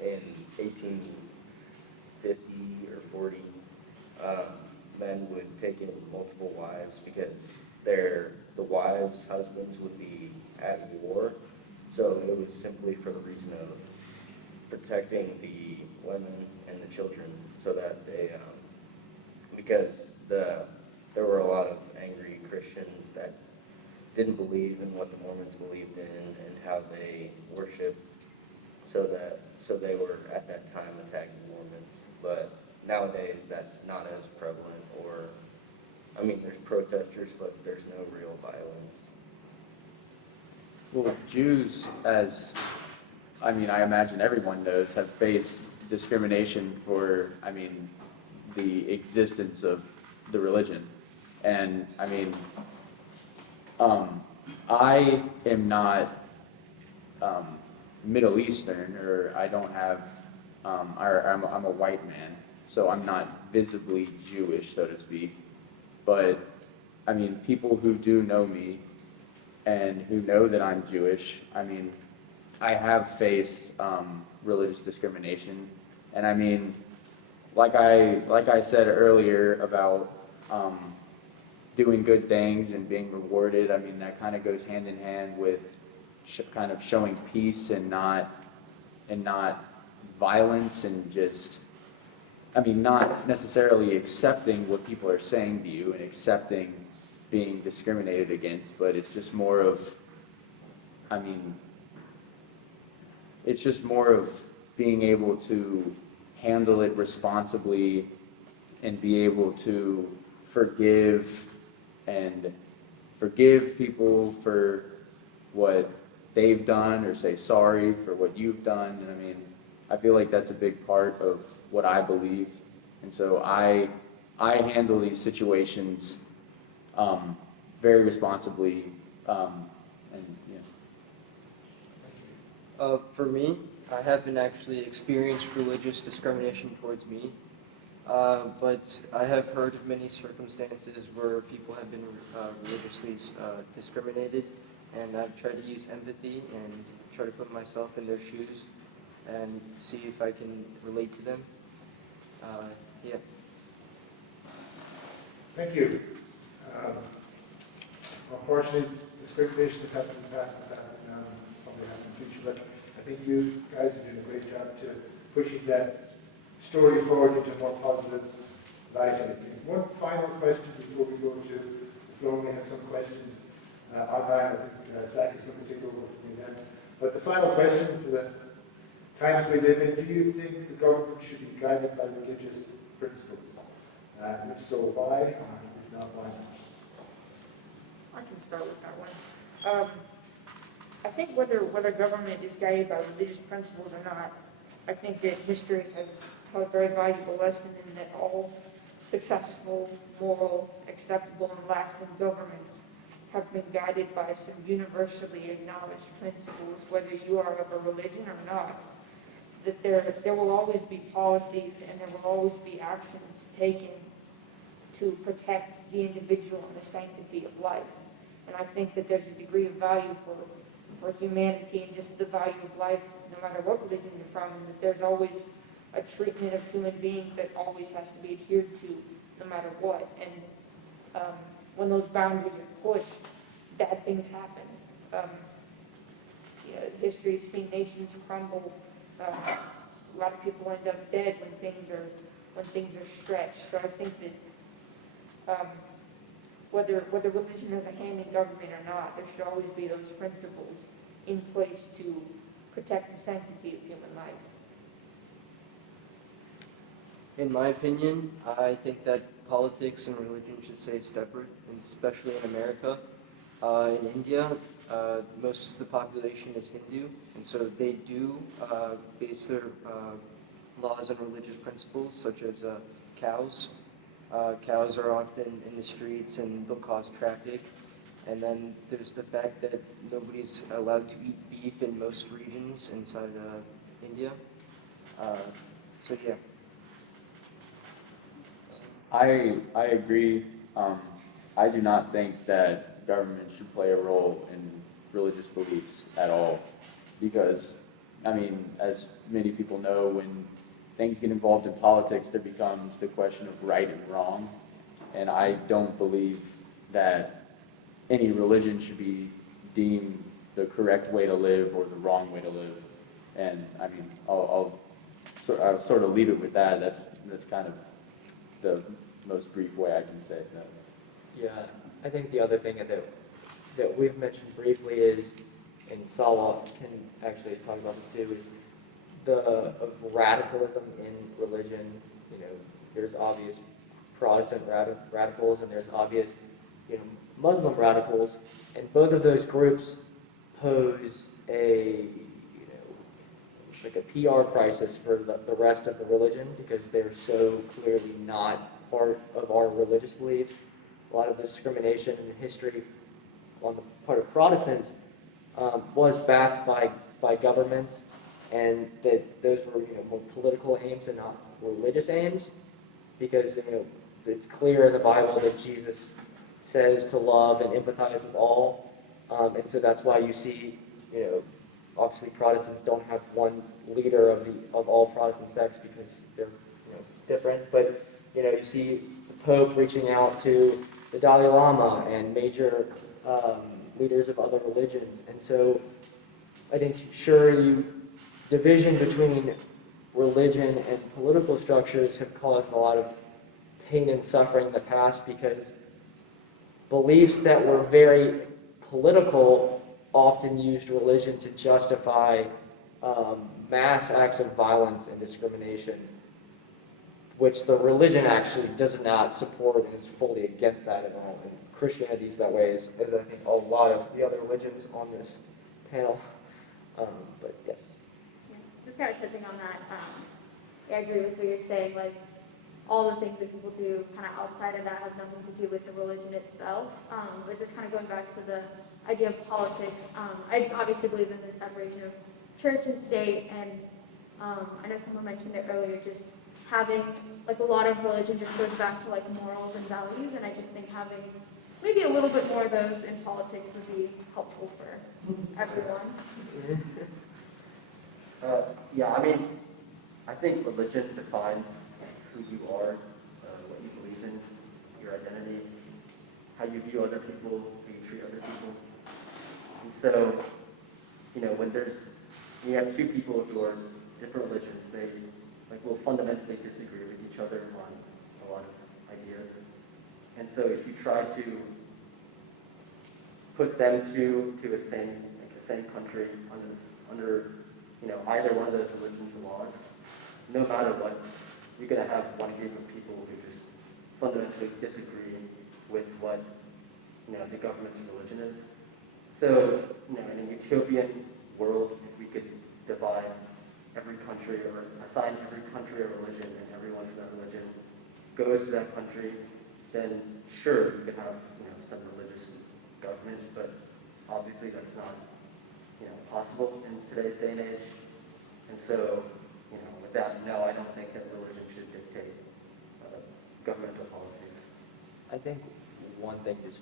in 1850 or 40, men would take in multiple wives because the wives' husbands would be at war. So it was simply for the reason of protecting the women and the children, so that they, because there were a lot of angry Christians that didn't believe in what the Mormons believed in and how they worshipped, so they were at that time attacking Mormons. But nowadays that's not as prevalent, or, I mean, there's protesters, but there's no real violence. Well, Jews, I imagine everyone knows, have faced discrimination for, the existence of the religion. And, I am not Middle Eastern, or I don't have, I'm a white man, so I'm not visibly Jewish, so to speak. But, people who do know me and who know that I'm Jewish, I have faced religious discrimination. And like I said earlier about doing good things and being rewarded, that kind of goes hand in hand with kind of showing peace and not violence, and just, not necessarily accepting what people are saying to you and accepting being discriminated against, but it's just more of, it's just more of being able to handle it responsibly and be able to forgive people for what they've done, or say sorry for what you've done. And I feel like that's a big part of what I believe. And so I handle these situations very responsibly, For me, I haven't actually experienced religious discrimination towards me, But I have heard of many circumstances where people have been religiously discriminated, and I've tried to use empathy and try to put myself in their shoes and see if I can relate to them. Yeah. Thank you. Unfortunately, discrimination has happened in the past, it's happening now, and probably happen in the future, but I think you guys are doing a great job to pushing that story forward into a more positive light, I think. One final question before we go to the floor. We have some questions online. I think Zach is going to take over from me then. But the final question for the times we live in, do you think the government should be guided by religious principles? If so, why? If not, why not? I can start with that one. I think whether government is guided by religious principles or not, I think that history has taught a very valuable lesson in that all successful, moral, acceptable, and lasting governments have been guided by some universally acknowledged principles, whether you are of a religion or not. That there will always be policies and there will always be actions taken to protect the individual and the sanctity of life. And I think that there's a degree of value for humanity and just the value of life, no matter what religion you're from, and that there's always a treatment of human beings that always has to be adhered to, no matter what. And when those boundaries are pushed, bad things happen. History's seen nations crumble. A lot of people end up dead when things are stretched. So I think that whether religion has a hand in government or not, there should always be those principles in place to protect the sanctity of human life. In my opinion, I think that politics and religion should stay separate, and especially in America. In India, most of the population is Hindu, and so they do base their laws on religious principles, such as cows. Cows are often in the streets and they'll cause traffic. And then there's the fact that nobody's allowed to eat beef in most regions inside India. So yeah. I agree. I do not think that government should play a role in religious beliefs at all, because, I mean, as many people know, when things get involved in politics, there becomes the question of right and wrong, and I don't believe that any religion should be deemed the correct way to live or the wrong way to live. And I mean, I'll sort of leave it with that. That's kind of the most brief way I can say that. Yeah, I think the other thing that we've mentioned briefly is, and Sawa can actually talk about this too, is of radicalism in religion. You know, there's obvious Protestant radicals and there's obvious, Muslim radicals, and both of those groups pose a, like a PR crisis for the rest of the religion, because they're so clearly not part of our religious beliefs. A lot of the discrimination in history on the part of Protestants was backed by governments, and that those were more political aims and not religious aims, because it's clear in the Bible that Jesus says to love and empathize with all, and so that's why you see obviously Protestants don't have one leader of all Protestant sects because they're different, but you see the Pope reaching out to the Dalai Lama and major leaders of other religions, and so I think division between religion and political structures have caused a lot of pain and suffering in the past, because beliefs that were very political often used religion to justify mass acts of violence and discrimination, which the religion actually does not support and is fully against that at all. And Christianity is that way, as I think a lot of the other religions on this panel. But yes. Yeah, just kind of touching on that, I agree with what you're saying, like all the things that people do kind of outside of that have nothing to do with the religion itself, but just kind of going back to the idea of politics, I obviously believe in the separation of church and state, and I know someone mentioned it earlier, just having, like, a lot of religion just goes back to, like, morals and values, and I just think having maybe a little bit more of those in politics would be helpful for everyone. Yeah, I mean, I think religion defines who you are, what you believe in, your identity, how you view other people, how you treat other people. And so, when you have two people who are different religions, they will fundamentally disagree with each other on a lot of ideas. And so if you try to put them to the same country under either one of those religions' laws, no matter what, you're going to have one group of people who just fundamentally disagree with what the government's religion is. So, in a utopian world, if we could divide every country or assign every country a religion and everyone from that religion goes to that country, then sure, you could have some religious governments, but obviously that's not possible in today's day and age. And so, with that, no, I don't think that religion should dictate governmental policies. I think one thing, just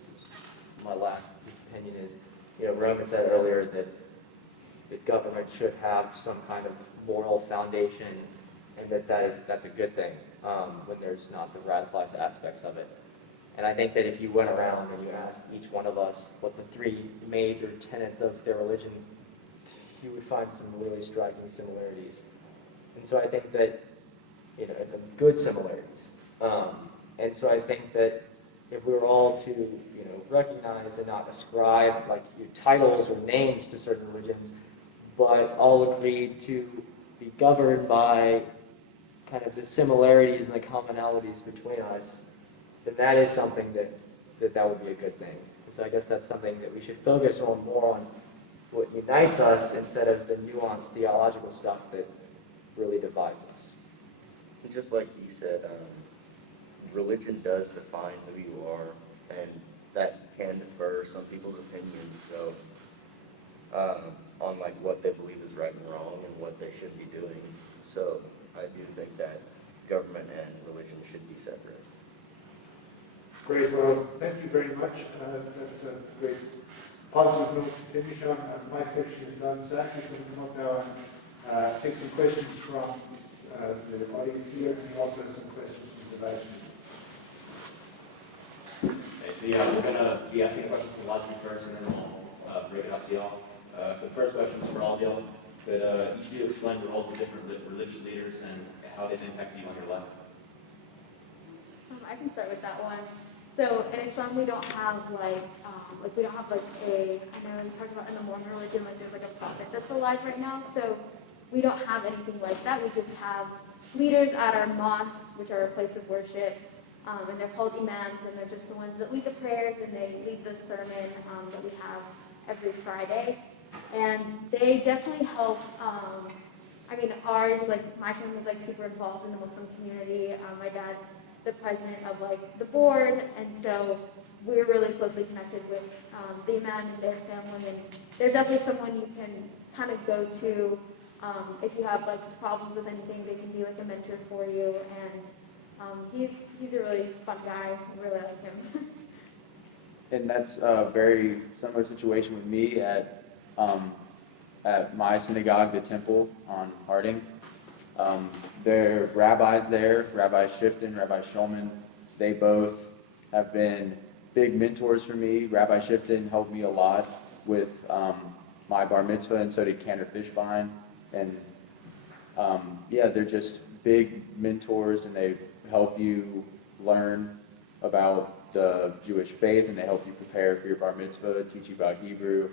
my last opinion is, Roman said earlier that the government should have some kind of moral foundation, and that's a good thing when there's not the radicalized aspects of it. And I think that if you went around and you asked each one of us what the three major tenets of their religion, you would find some really striking similarities. And so I think that, good similarities. And so I think that if we were all to, recognize and not ascribe titles or names to certain religions, but all agreed to be governed by kind of the similarities and the commonalities between us, then that is something that would be a good thing. So I guess that's something that we should focus on more on what unites us instead of the nuanced theological stuff that really divides us. And just like he said, religion does define who you are, and that can defer some people's opinions. So, on what they believe is right and wrong and what they should be doing. So, I do think that government and religion should be separate. Great, well, thank you very much. That's a great positive note to finish on. My section is done. Zach, you can come up now and take some questions from the audience here, and he also has some questions from the live stream. Okay, so yeah, we're going to be asking questions from the live stream first, and then we'll break it up to y'all. The first question is for all of y'all. Could each of you explain the roles of different religious leaders and how they've impacted you on your life? I can start with that one. So in Islam, we don't have we don't have a, I know you talked about in the Mormon religion, there's a prophet that's alive right now. So we don't have anything like that. We just have leaders at our mosques, which are a place of worship, and they're called imams, and they're just the ones that lead the prayers, and they lead the sermon that we have every Friday. And they definitely help, ours, my family's super involved in the Muslim community. My dad's the president of the board, and so we're really closely connected with the imam and their family, and they're definitely someone you can kind of go to if you have problems with anything. They can be a mentor for you, and he's a really fun guy. I really like him. And that's a very similar situation with me at my synagogue, the temple on Harding. There are rabbis there, Rabbi Shifton, Rabbi Shulman. They both have been big mentors for me. Rabbi Shifton helped me a lot with my bar mitzvah, and so did Cantor Fishbein. And they're just big mentors, and they help you learn about the Jewish faith, and they help you prepare for your bar mitzvah, teach you about Hebrew.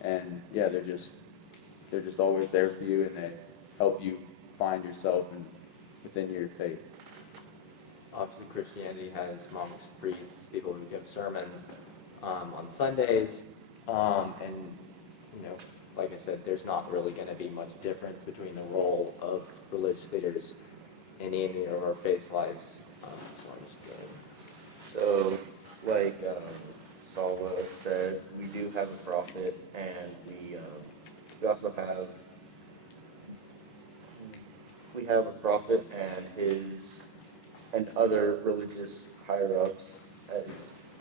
And they're just always there for you, and they help you find yourself within your faith. Obviously, Christianity has monks, priests, people who give sermons on Sundays, and like I said, there's not really going to be much difference between the role of religious leaders in any of our faith lives. So, Salwa said, we do have a prophet, and we also have have a prophet and other religious higher-ups, as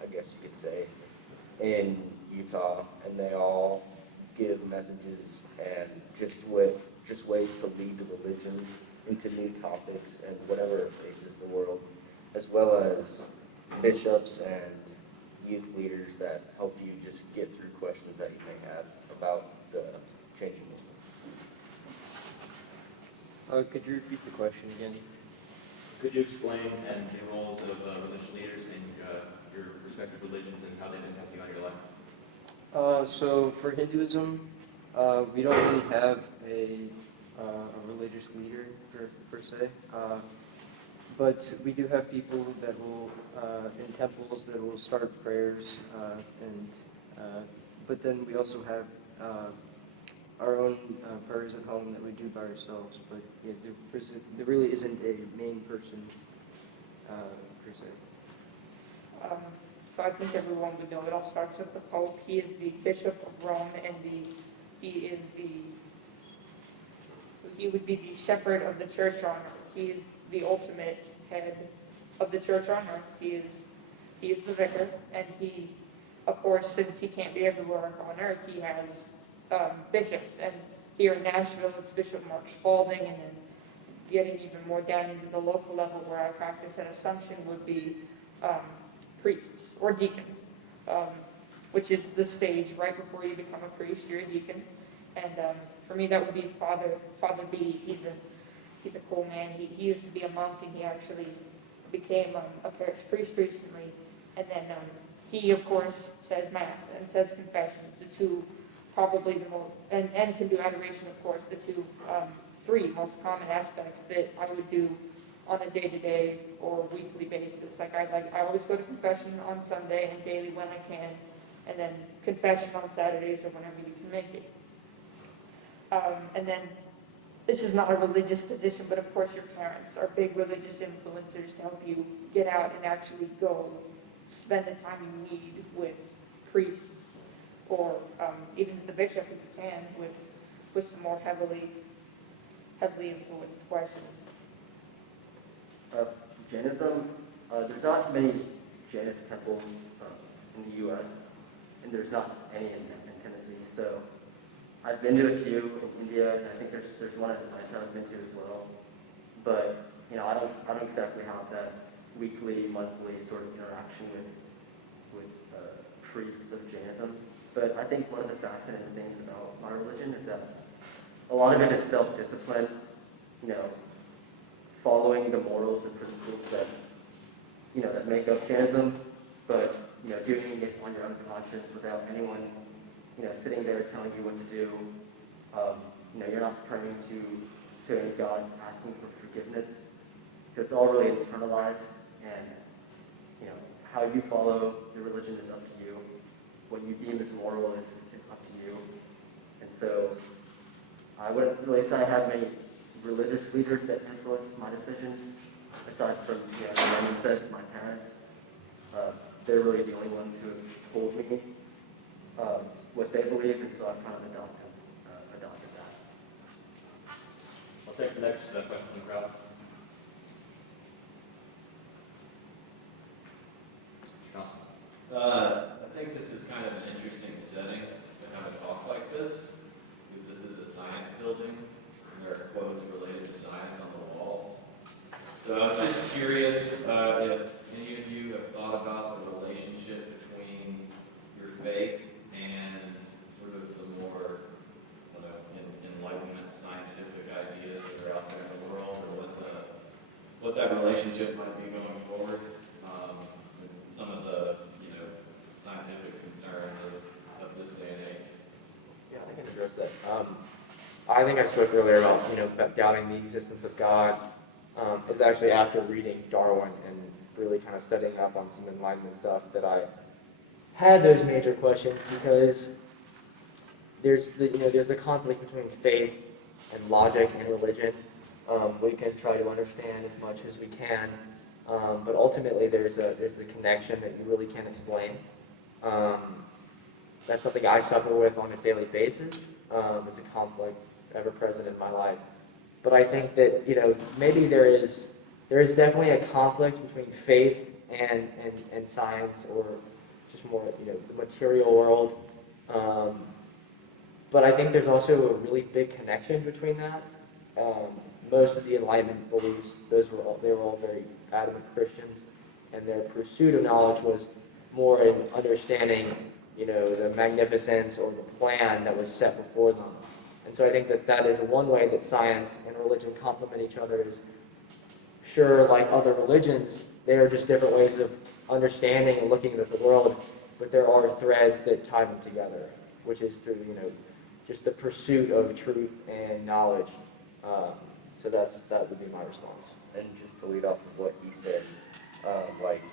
I guess you could say, in Utah, and they all give messages and just ways to lead the religion into new topics and whatever faces the world, as well as bishops and youth leaders that help you just get through questions that you may have about the changing world. Could you repeat the question again? Could you explain and the roles of religious leaders in your respective religions and how they've impacted on your life? So for Hinduism, we don't really have a religious leader per se, but we do have people that will in temples that will start prayers, but then we also have our own prayers at home that we do by ourselves. But yeah, there really isn't a main person per se. So I think everyone would know it all starts with the Pope. He is the Bishop of Rome, and he would be the shepherd of the church on earth. He is the ultimate head of the church on earth. He is the vicar, and he, of course, since he can't be everywhere on earth, he has bishops. And here in Nashville, it's Bishop Mark Spalding, and then getting even more down into the local level where I practice at Assumption would be priests or deacons, which is the stage right before you become a priest. You're a deacon, and for me that would be Father B. He's a cool man. He used to be a monk, and he actually became a parish priest recently. And then he, of course, says mass and says confessions, the two probably the most, and can do adoration, of course, the three most common aspects that I would do on a day-to-day or weekly basis. I always go to confession on Sunday and daily when I can, and then confession on Saturdays or whenever you can make it. And then this is not a religious position, but of course your parents are big religious influencers to help you get out and actually go spend the time you need with priests or even the bishop if you can with some more heavily influenced questions. Jainism, there's not many Jainist temples in the U.S., and there's not any in Tennessee. So I've been to a few in India, and I think there's one in Atlanta I've been to as well. But I don't exactly have that weekly, monthly sort of interaction with priests of Jainism. But I think one of the fascinating things about my religion is that a lot of it is self-discipline. Following the morals and principles that that make up Jainism, but doing it on your unconscious without anyone sitting there telling you what to do. You're not turning to any God asking for forgiveness. So it's all really internalized, and how you follow your religion is up to you. What you deem as moral is up to you. And so I wouldn't really say I have many religious leaders that influence my decisions, aside from, like you said, my parents. They're really the only ones who have told me what they believe, and so I've kind of adopted that. I'll take the next question from the crowd. I think this is kind of an interesting setting to have a talk like this, because this is a science building, and there are quotes related to science on the walls. So I was just curious if any of you have thought about the relationship between your faith and sort of the more enlightenment scientific ideas that are out there in the world, or what that relationship might be going forward. And some of the scientific concerns of this day and age. Yeah, I can address that. I think I spoke earlier about doubting the existence of God. It's actually after reading Darwin and really kind of studying up on some Enlightenment stuff that I had those major questions, because there's the conflict between faith and logic and religion. We can try to understand as much as we can, but ultimately there's the connection that you really can't explain. That's something I suffer with on a daily basis. It's a conflict ever present in my life. but I think that, maybe there is definitely a conflict between faith and science, or just more, the material world. But I think there's also a really big connection between that. Most of the Enlightenment beliefs, they were all very adamant Christians, and their pursuit of knowledge was more in understanding, the magnificence or the plan that was set before them. And so I think that is one way that science and religion complement each other. Is sure, like other religions, they are just different ways of understanding and looking at the world, but there are threads that tie them together, which is through, just the pursuit of truth and knowledge. So that would be my response. And just to lead off of what he said, like,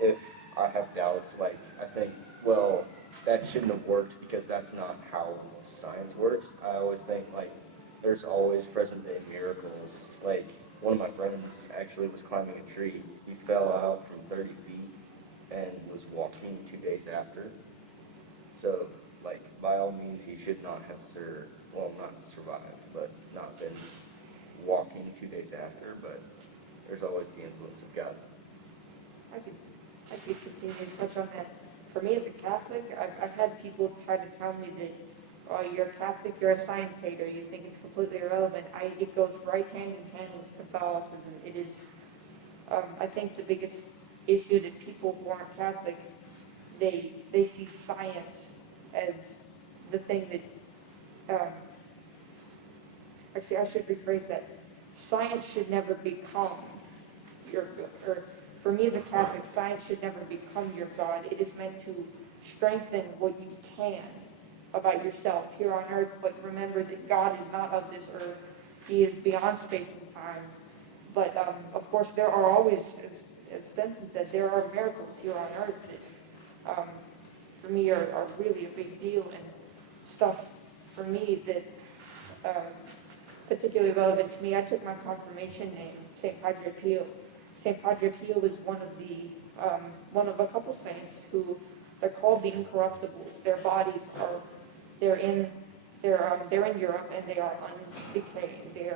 if I have doubts, like, I think, well, that shouldn't have worked because that's not how science works. I always think, like, there's always present-day miracles. Like, one of my friends actually was climbing a tree. He fell out from 30 feet and was walking 2 days after. So, like, by all means, he should not have not survived, but not been walking 2 days after, but there's always the influence of God. I could continue to touch on that. For me as a Catholic, I've had people try to tell me that, oh, you're a Catholic, you're a science hater, you think it's completely irrelevant. It goes right hand in hand with Catholicism. It is, I think the biggest issue that people who aren't Catholic, they see science as the thing that, actually I should rephrase that. Science should never become for me as a Catholic, science should never become your God. It is meant to strengthen what you can about yourself here on earth, but remember that God is not of this earth. He is beyond space and time. But of course, there are always, as Stenson said, there are miracles here on earth that, for me, are really a big deal, and stuff for me that particularly relevant to me. I took my confirmation name, St. Padre Pio. St. Padre Pio is one of a couple saints who they're called the incorruptibles. Their bodies are they're in Europe and they are undecaying.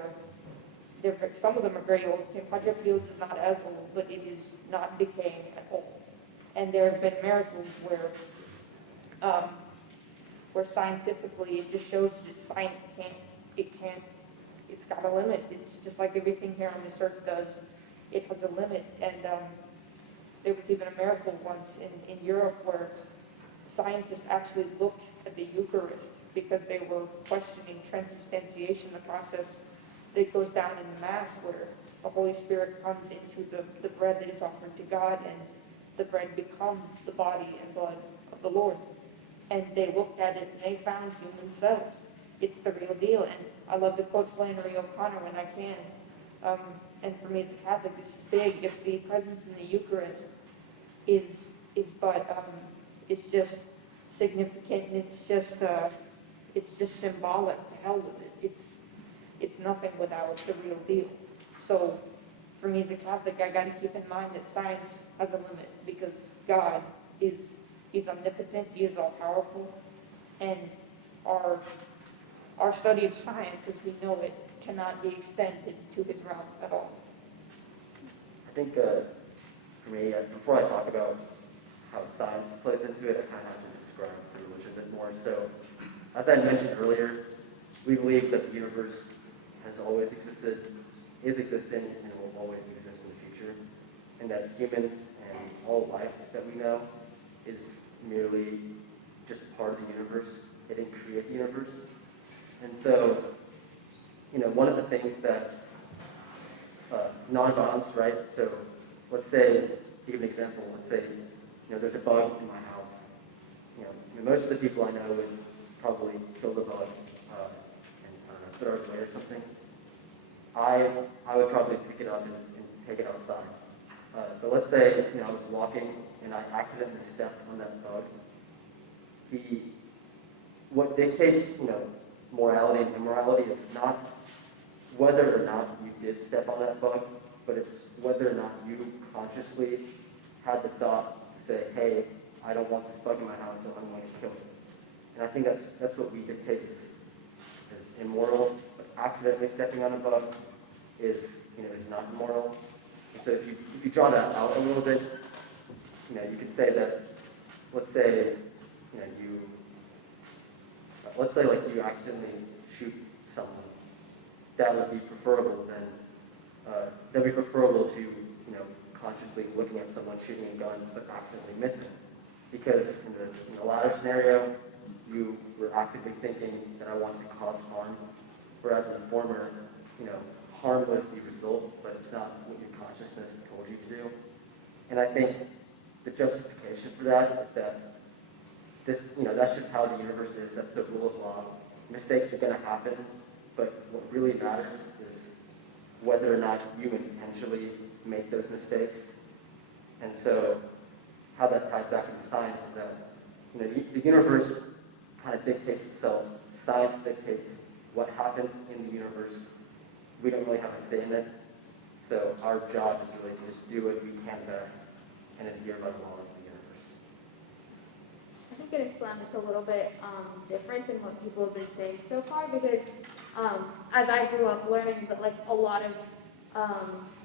Some of them are very old. St. Padre Pio is not as old, but it is not decaying at all. And there have been miracles where scientifically it just shows that science it's got a limit. It's just like everything here on this earth does. It has a limit. And there was even a miracle once in Europe where scientists actually looked at the Eucharist because they were questioning transubstantiation, the process that goes down in the Mass where the Holy Spirit comes into the bread that is offered to God, and the bread becomes the body and blood of the Lord. And they looked at it and they found human cells. It's the real deal. And I love to quote Flannery O'Connor when I can. And for me as a Catholic, this is big. If the presence in the Eucharist is just significant, and it's just symbolic, to hell with it. It's nothing without the real deal. So for me as a Catholic, I got to keep in mind that science has a limit because God He's omnipotent, He is all powerful, and our study of science as we know it cannot be extended to His realm at all. I think for me, before I talk about how science plays into it, I kind of have to describe religion a bit more. So, as I mentioned earlier, we believe that the universe has always existed, is existing, and will always exist in the future, and that humans and all life that we know is merely just part of the universe. It didn't create the universe. And so, one of the things that non-violence, right? So let's say, to give an example, let's say, there's a bug in my house. Most of the people I know would probably kill the bug and throw it away or something. I would probably pick it up and take it outside. But let's say, I was walking and I accidentally stepped on that bug. What dictates, morality and immorality is not whether or not you did step on that bug, but it's whether or not you consciously had the thought to say, hey, I don't want this bug in my house, so I'm going to kill it. And I think that's what we dictate as immoral, but accidentally stepping on a bug is not immoral. And so if you draw that out a little bit, you could say that, let's say, like you accidentally shoot someone, that would be preferable to consciously looking at someone shooting a gun but accidentally missing. Because in the latter scenario, you were actively thinking that I want to cause harm, whereas in the former, harm was the result, but it's not what your consciousness told you to do. And I think the justification for that is that that's just how the universe is. That's the rule of law. Mistakes are going to happen, but what really matters is whether or not you intentionally make those mistakes. And so how that ties back into science is that the universe kind of dictates itself. Science dictates what happens in the universe. We don't really have a say in it. So our job is really to just do what we can best and adhere by the laws of the universe. I think in Islam it's a little bit different than what people have been saying so far, because as I grew up learning that like a lot of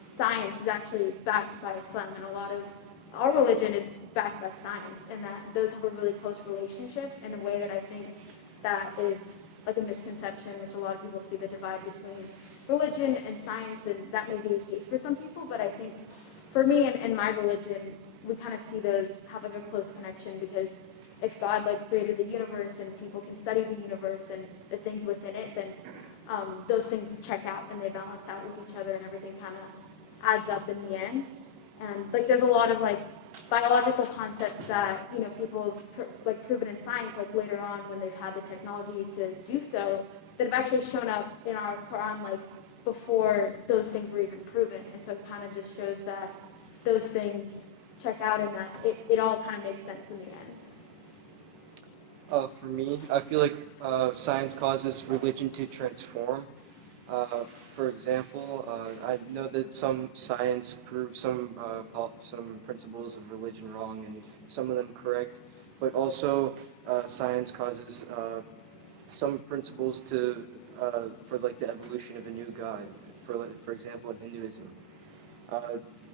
science is actually backed by Islam, and a lot of our religion is backed by science, and that those have a really close relationship in a way that I think that is like a misconception, which a lot of people see the divide between religion and science, and that may be the case for some people, but I think for me and my religion, we kind of see those have like a close connection, because if God like created the universe and people can study the universe and the things within it, then those things check out and they balance out with each other, and everything kind of adds up in the end. And like there's a lot of like biological concepts that people have proven in science, like later on when they've had the technology to do so, that have actually shown up in our Quran like before those things were even proven. And so it kind of just shows that those things check out and that it all kind of makes sense in the end. For me, I feel like science causes religion to transform. For example, I know that some science proves some principles of religion wrong and some of them correct, but also science causes some principles for like the evolution of a new god. For example, in Hinduism,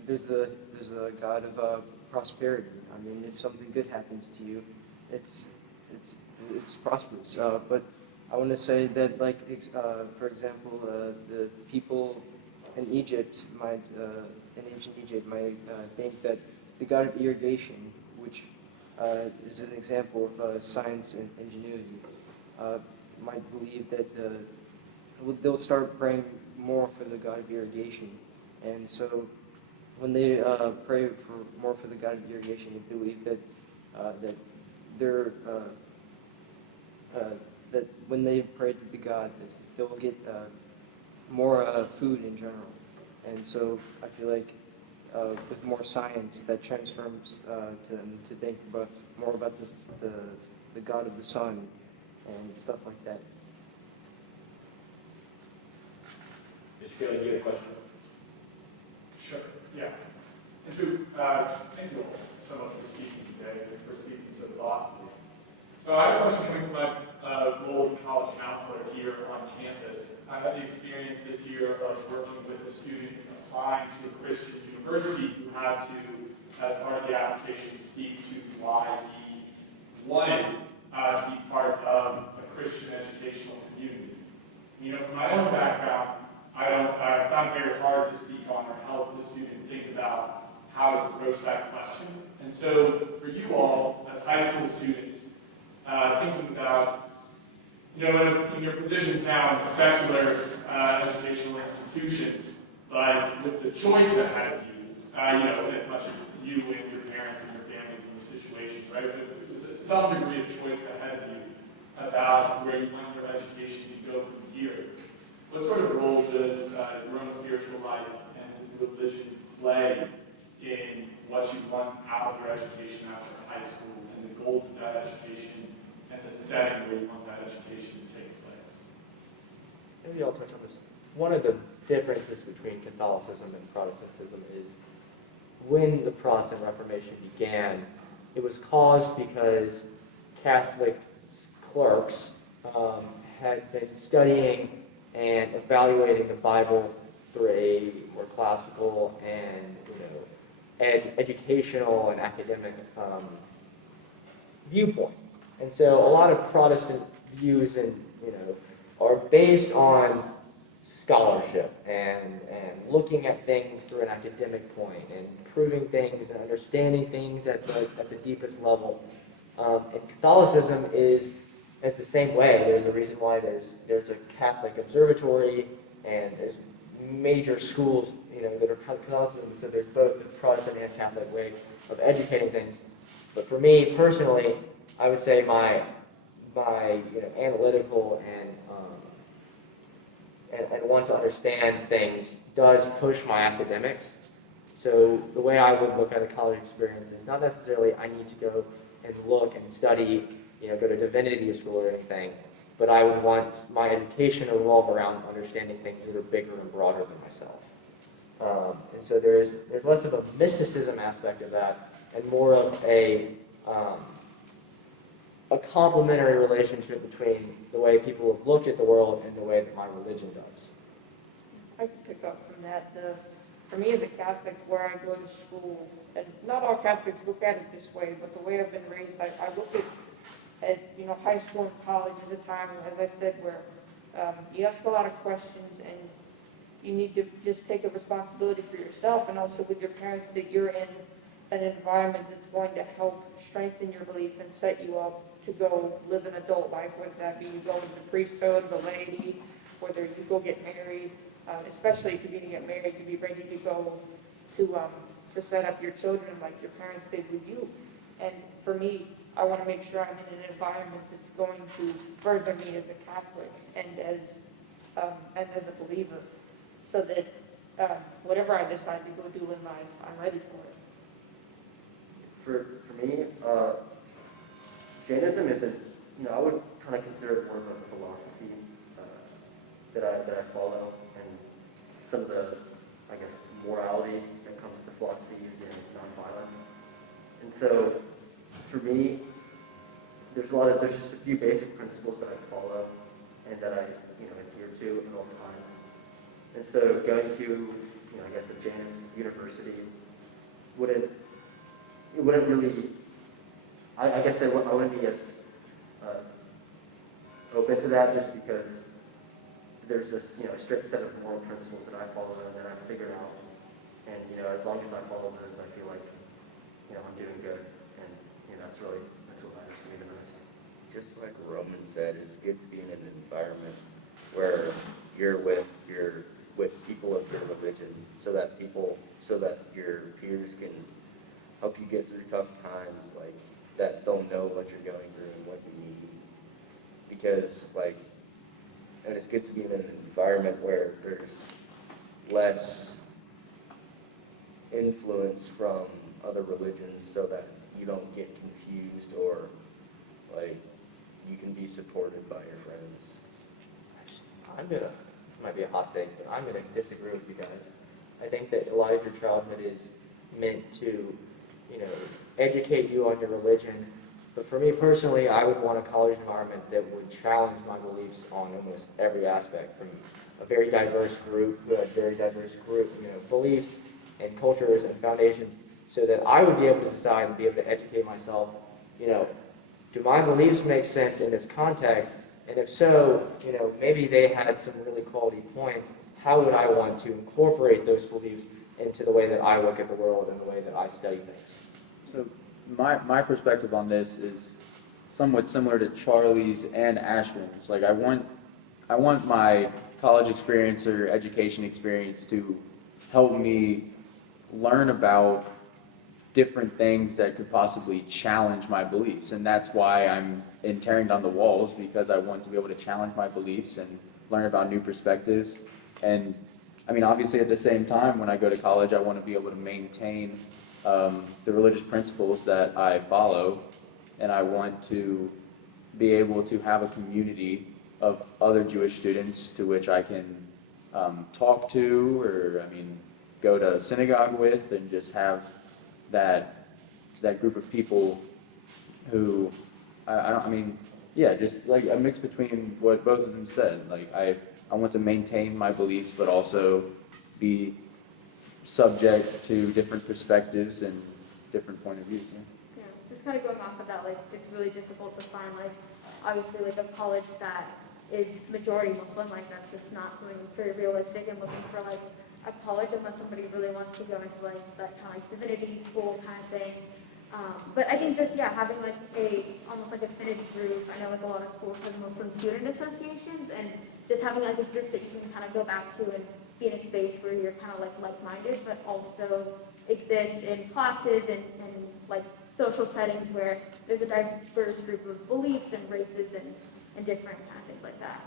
there's a god of prosperity. I mean, if something good happens to you, it's prosperous. But I want to say that, like, for example, the people in Egypt in ancient Egypt might think that the god of irrigation, which is an example of science and ingenuity, might believe that they'll start praying more for the god of irrigation. And so when they pray more for the god of irrigation, they believe that that when they pray to the god, that they'll get more food in general. And so I feel like with more science, that transforms them to think more about the god of the sun and stuff like that. Mr. Kelly, do you have a question? Sure, yeah. And so, thank you all so much for speaking today, and for speaking so thoughtfully. So I have a question coming from my role as a college counselor here on campus. I had the experience this year of working with a student applying to a Christian university who had to, as part of the application, speak to why he wanted to be part of a Christian educational community. From my own background, I found it very hard to speak on or help the student think about how to approach that question. And so for you all, as high school students, thinking about, in your positions now in secular educational institutions, but with the choice ahead of you, as much as you and your parents and your families in the situations, right? With some degree of choice ahead of you about where you want your education to go from here. What sort of role does your own spiritual life and religion play in what you want out of your education after high school, and the goals of that education, and the setting where you want that education to take place? Maybe I'll touch on this. One of the differences between Catholicism and Protestantism is when the Protestant Reformation began, it was caused because Catholic clerks had been studying and evaluating the Bible through a more classical and, educational and academic viewpoint. And so a lot of Protestant views are based on scholarship and looking at things through an academic point and proving things and understanding things at the deepest level. And Catholicism is the same way. There's a reason why there's a Catholic observatory and there's major schools that are Catholicism. So there's both the Protestant and Catholic way of educating things. But for me personally, I would say my analytical and want to understand things does push my academics. So the way I would look at a college experience is not necessarily I need to go and look and study, go to divinity school or anything, but I would want my education to revolve around understanding things that are bigger and broader than myself. And so there's less of a mysticism aspect of that and more of a complementary relationship between the way people have looked at the world and the way that my religion does. I can pick up from that. For me as a Catholic, where I go to school, and not all Catholics look at it this way, but the way I've been raised, I look at high school and college as a time, as I said, where you ask a lot of questions and you need to just take a responsibility for yourself and also with your parents that you're in an environment that's going to help strengthen your belief and set you up to go live an adult life, whether that be you go into the priesthood, the laity, whether you go get married, especially if you're going to get married, you be ready to go to set up your children like your parents did with you. And for me, I want to make sure I'm in an environment that's going to further me as a Catholic and as a believer, so that whatever I decide to go do in life, I'm ready for it. For me, Jainism isn't, I would kind of consider it more of a philosophy that I follow, and some of the, I guess, morality that comes to philosophy is in nonviolence. And so, for me, there's just a few basic principles that I follow and that I, adhere to at all times. And so, going to, I guess, a Jainist university wouldn't really, I guess I wouldn't be as open to that, just because there's this, strict set of moral principles that I follow and that I've figured out. And, as long as I follow those, I feel like, I'm doing good. And, that's what matters to me the most. Just like Roman said, it's good to be in an environment where you're with people of your religion, so that your peers can help you get through tough times, like that they'll know what you're going through and what you need. Because and it's good to be in an environment where there's less influence from other religions, so that you don't get confused, or you can be supported by your friends. Might be a hot take, but I'm gonna disagree with you guys. I think that a lot of your childhood is meant to, educate you on your religion. But for me personally, I would want a college environment that would challenge my beliefs on almost every aspect, from a very diverse group, beliefs and cultures and foundations, so that I would be able to decide and be able to educate myself, do my beliefs make sense in this context? And if so, maybe they had some really quality points. How would I want to incorporate those beliefs into the way that I look at the world and the way that I study things? So my perspective on this is somewhat similar to Charlie's and Ashwin's. I want my college experience or education experience to help me learn about different things that could possibly challenge my beliefs. And that's why I'm in Tearing Down the Walls, because I want to be able to challenge my beliefs and learn about new perspectives. And obviously at the same time, when I go to college, I want to be able to maintain the religious principles that I follow, and I want to be able to have a community of other Jewish students to which I can talk to, or go to synagogue with, and just have that group of people who Yeah, just like a mix between what both of them said. Like I want to maintain my beliefs, but also be subject to different perspectives and different point of views. Yeah. Yeah, just kind of going off of that, like, it's really difficult to find, like, obviously, like, a college that is majority Muslim, like, that's just not something that's very realistic, and looking for, like, a college unless somebody really wants to go into, like, that kind of, like, divinity school kind of thing. But I think just, yeah, having, like, almost like a fitted group, I know, like, a lot of schools have Muslim student associations, and just having, like, a group that you can kind of go back to and be in a space where you're kind of, like-minded, but also exist in classes and like, social settings where there's a diverse group of beliefs and races and different kind of things like that.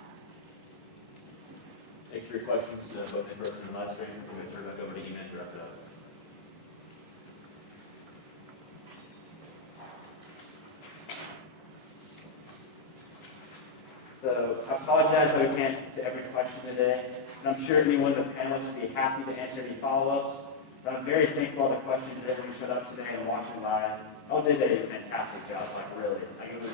Thanks for your questions, both in person and live stream. We're going to turn it back over to Eman to wrap it up. So I apologize that we can't get to every question today, and I'm sure any one of the panelists would be happy to answer any follow-ups. But I'm very thankful for the questions that everyone showed up today and watching live. All did a fantastic job, like really. Like, it was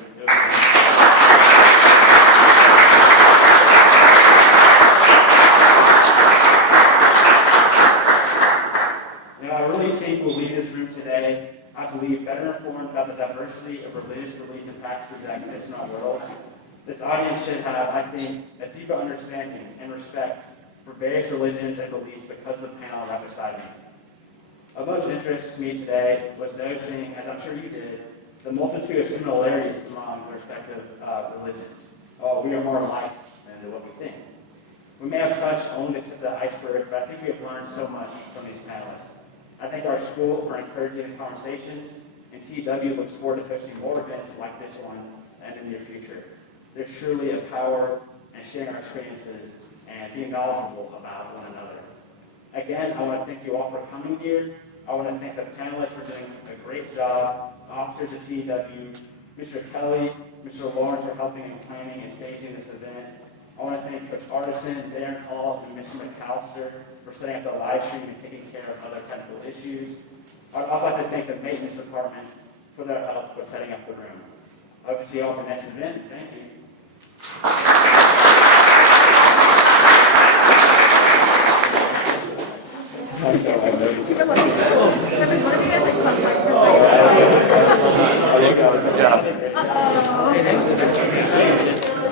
You know, I really think we'll leave this room today, I believe, better informed about the diversity of religious beliefs and practices that exist in our world. This audience should have, I think, a deeper understanding and respect for various religions and beliefs because of the panel right beside me. Of most interest to me today was noticing, as I'm sure you did, the multitude of similarities among the respective religions. Oh, we are more alike than what we think. We may have touched only the tip of the iceberg, but I think we have learned so much from these panelists. I thank our school for encouraging these conversations, and TDW looks forward to hosting more events like this one in the near future. There's surely a power in sharing our experiences and being knowledgeable about one another. Again, I want to thank you all for coming here. I want to thank the panelists for doing a great job, officers at TDW, Mr. Kelly, Mr. Lawrence for helping in planning and staging this event. I want to thank Coach Artisan, Darren Hall, and Mr. McAllister for setting up the live stream and taking care of other technical issues. I'd also like to thank the maintenance department for their help with setting up the room. I hope to see you all at the next event. Thank you. Everybody has like something.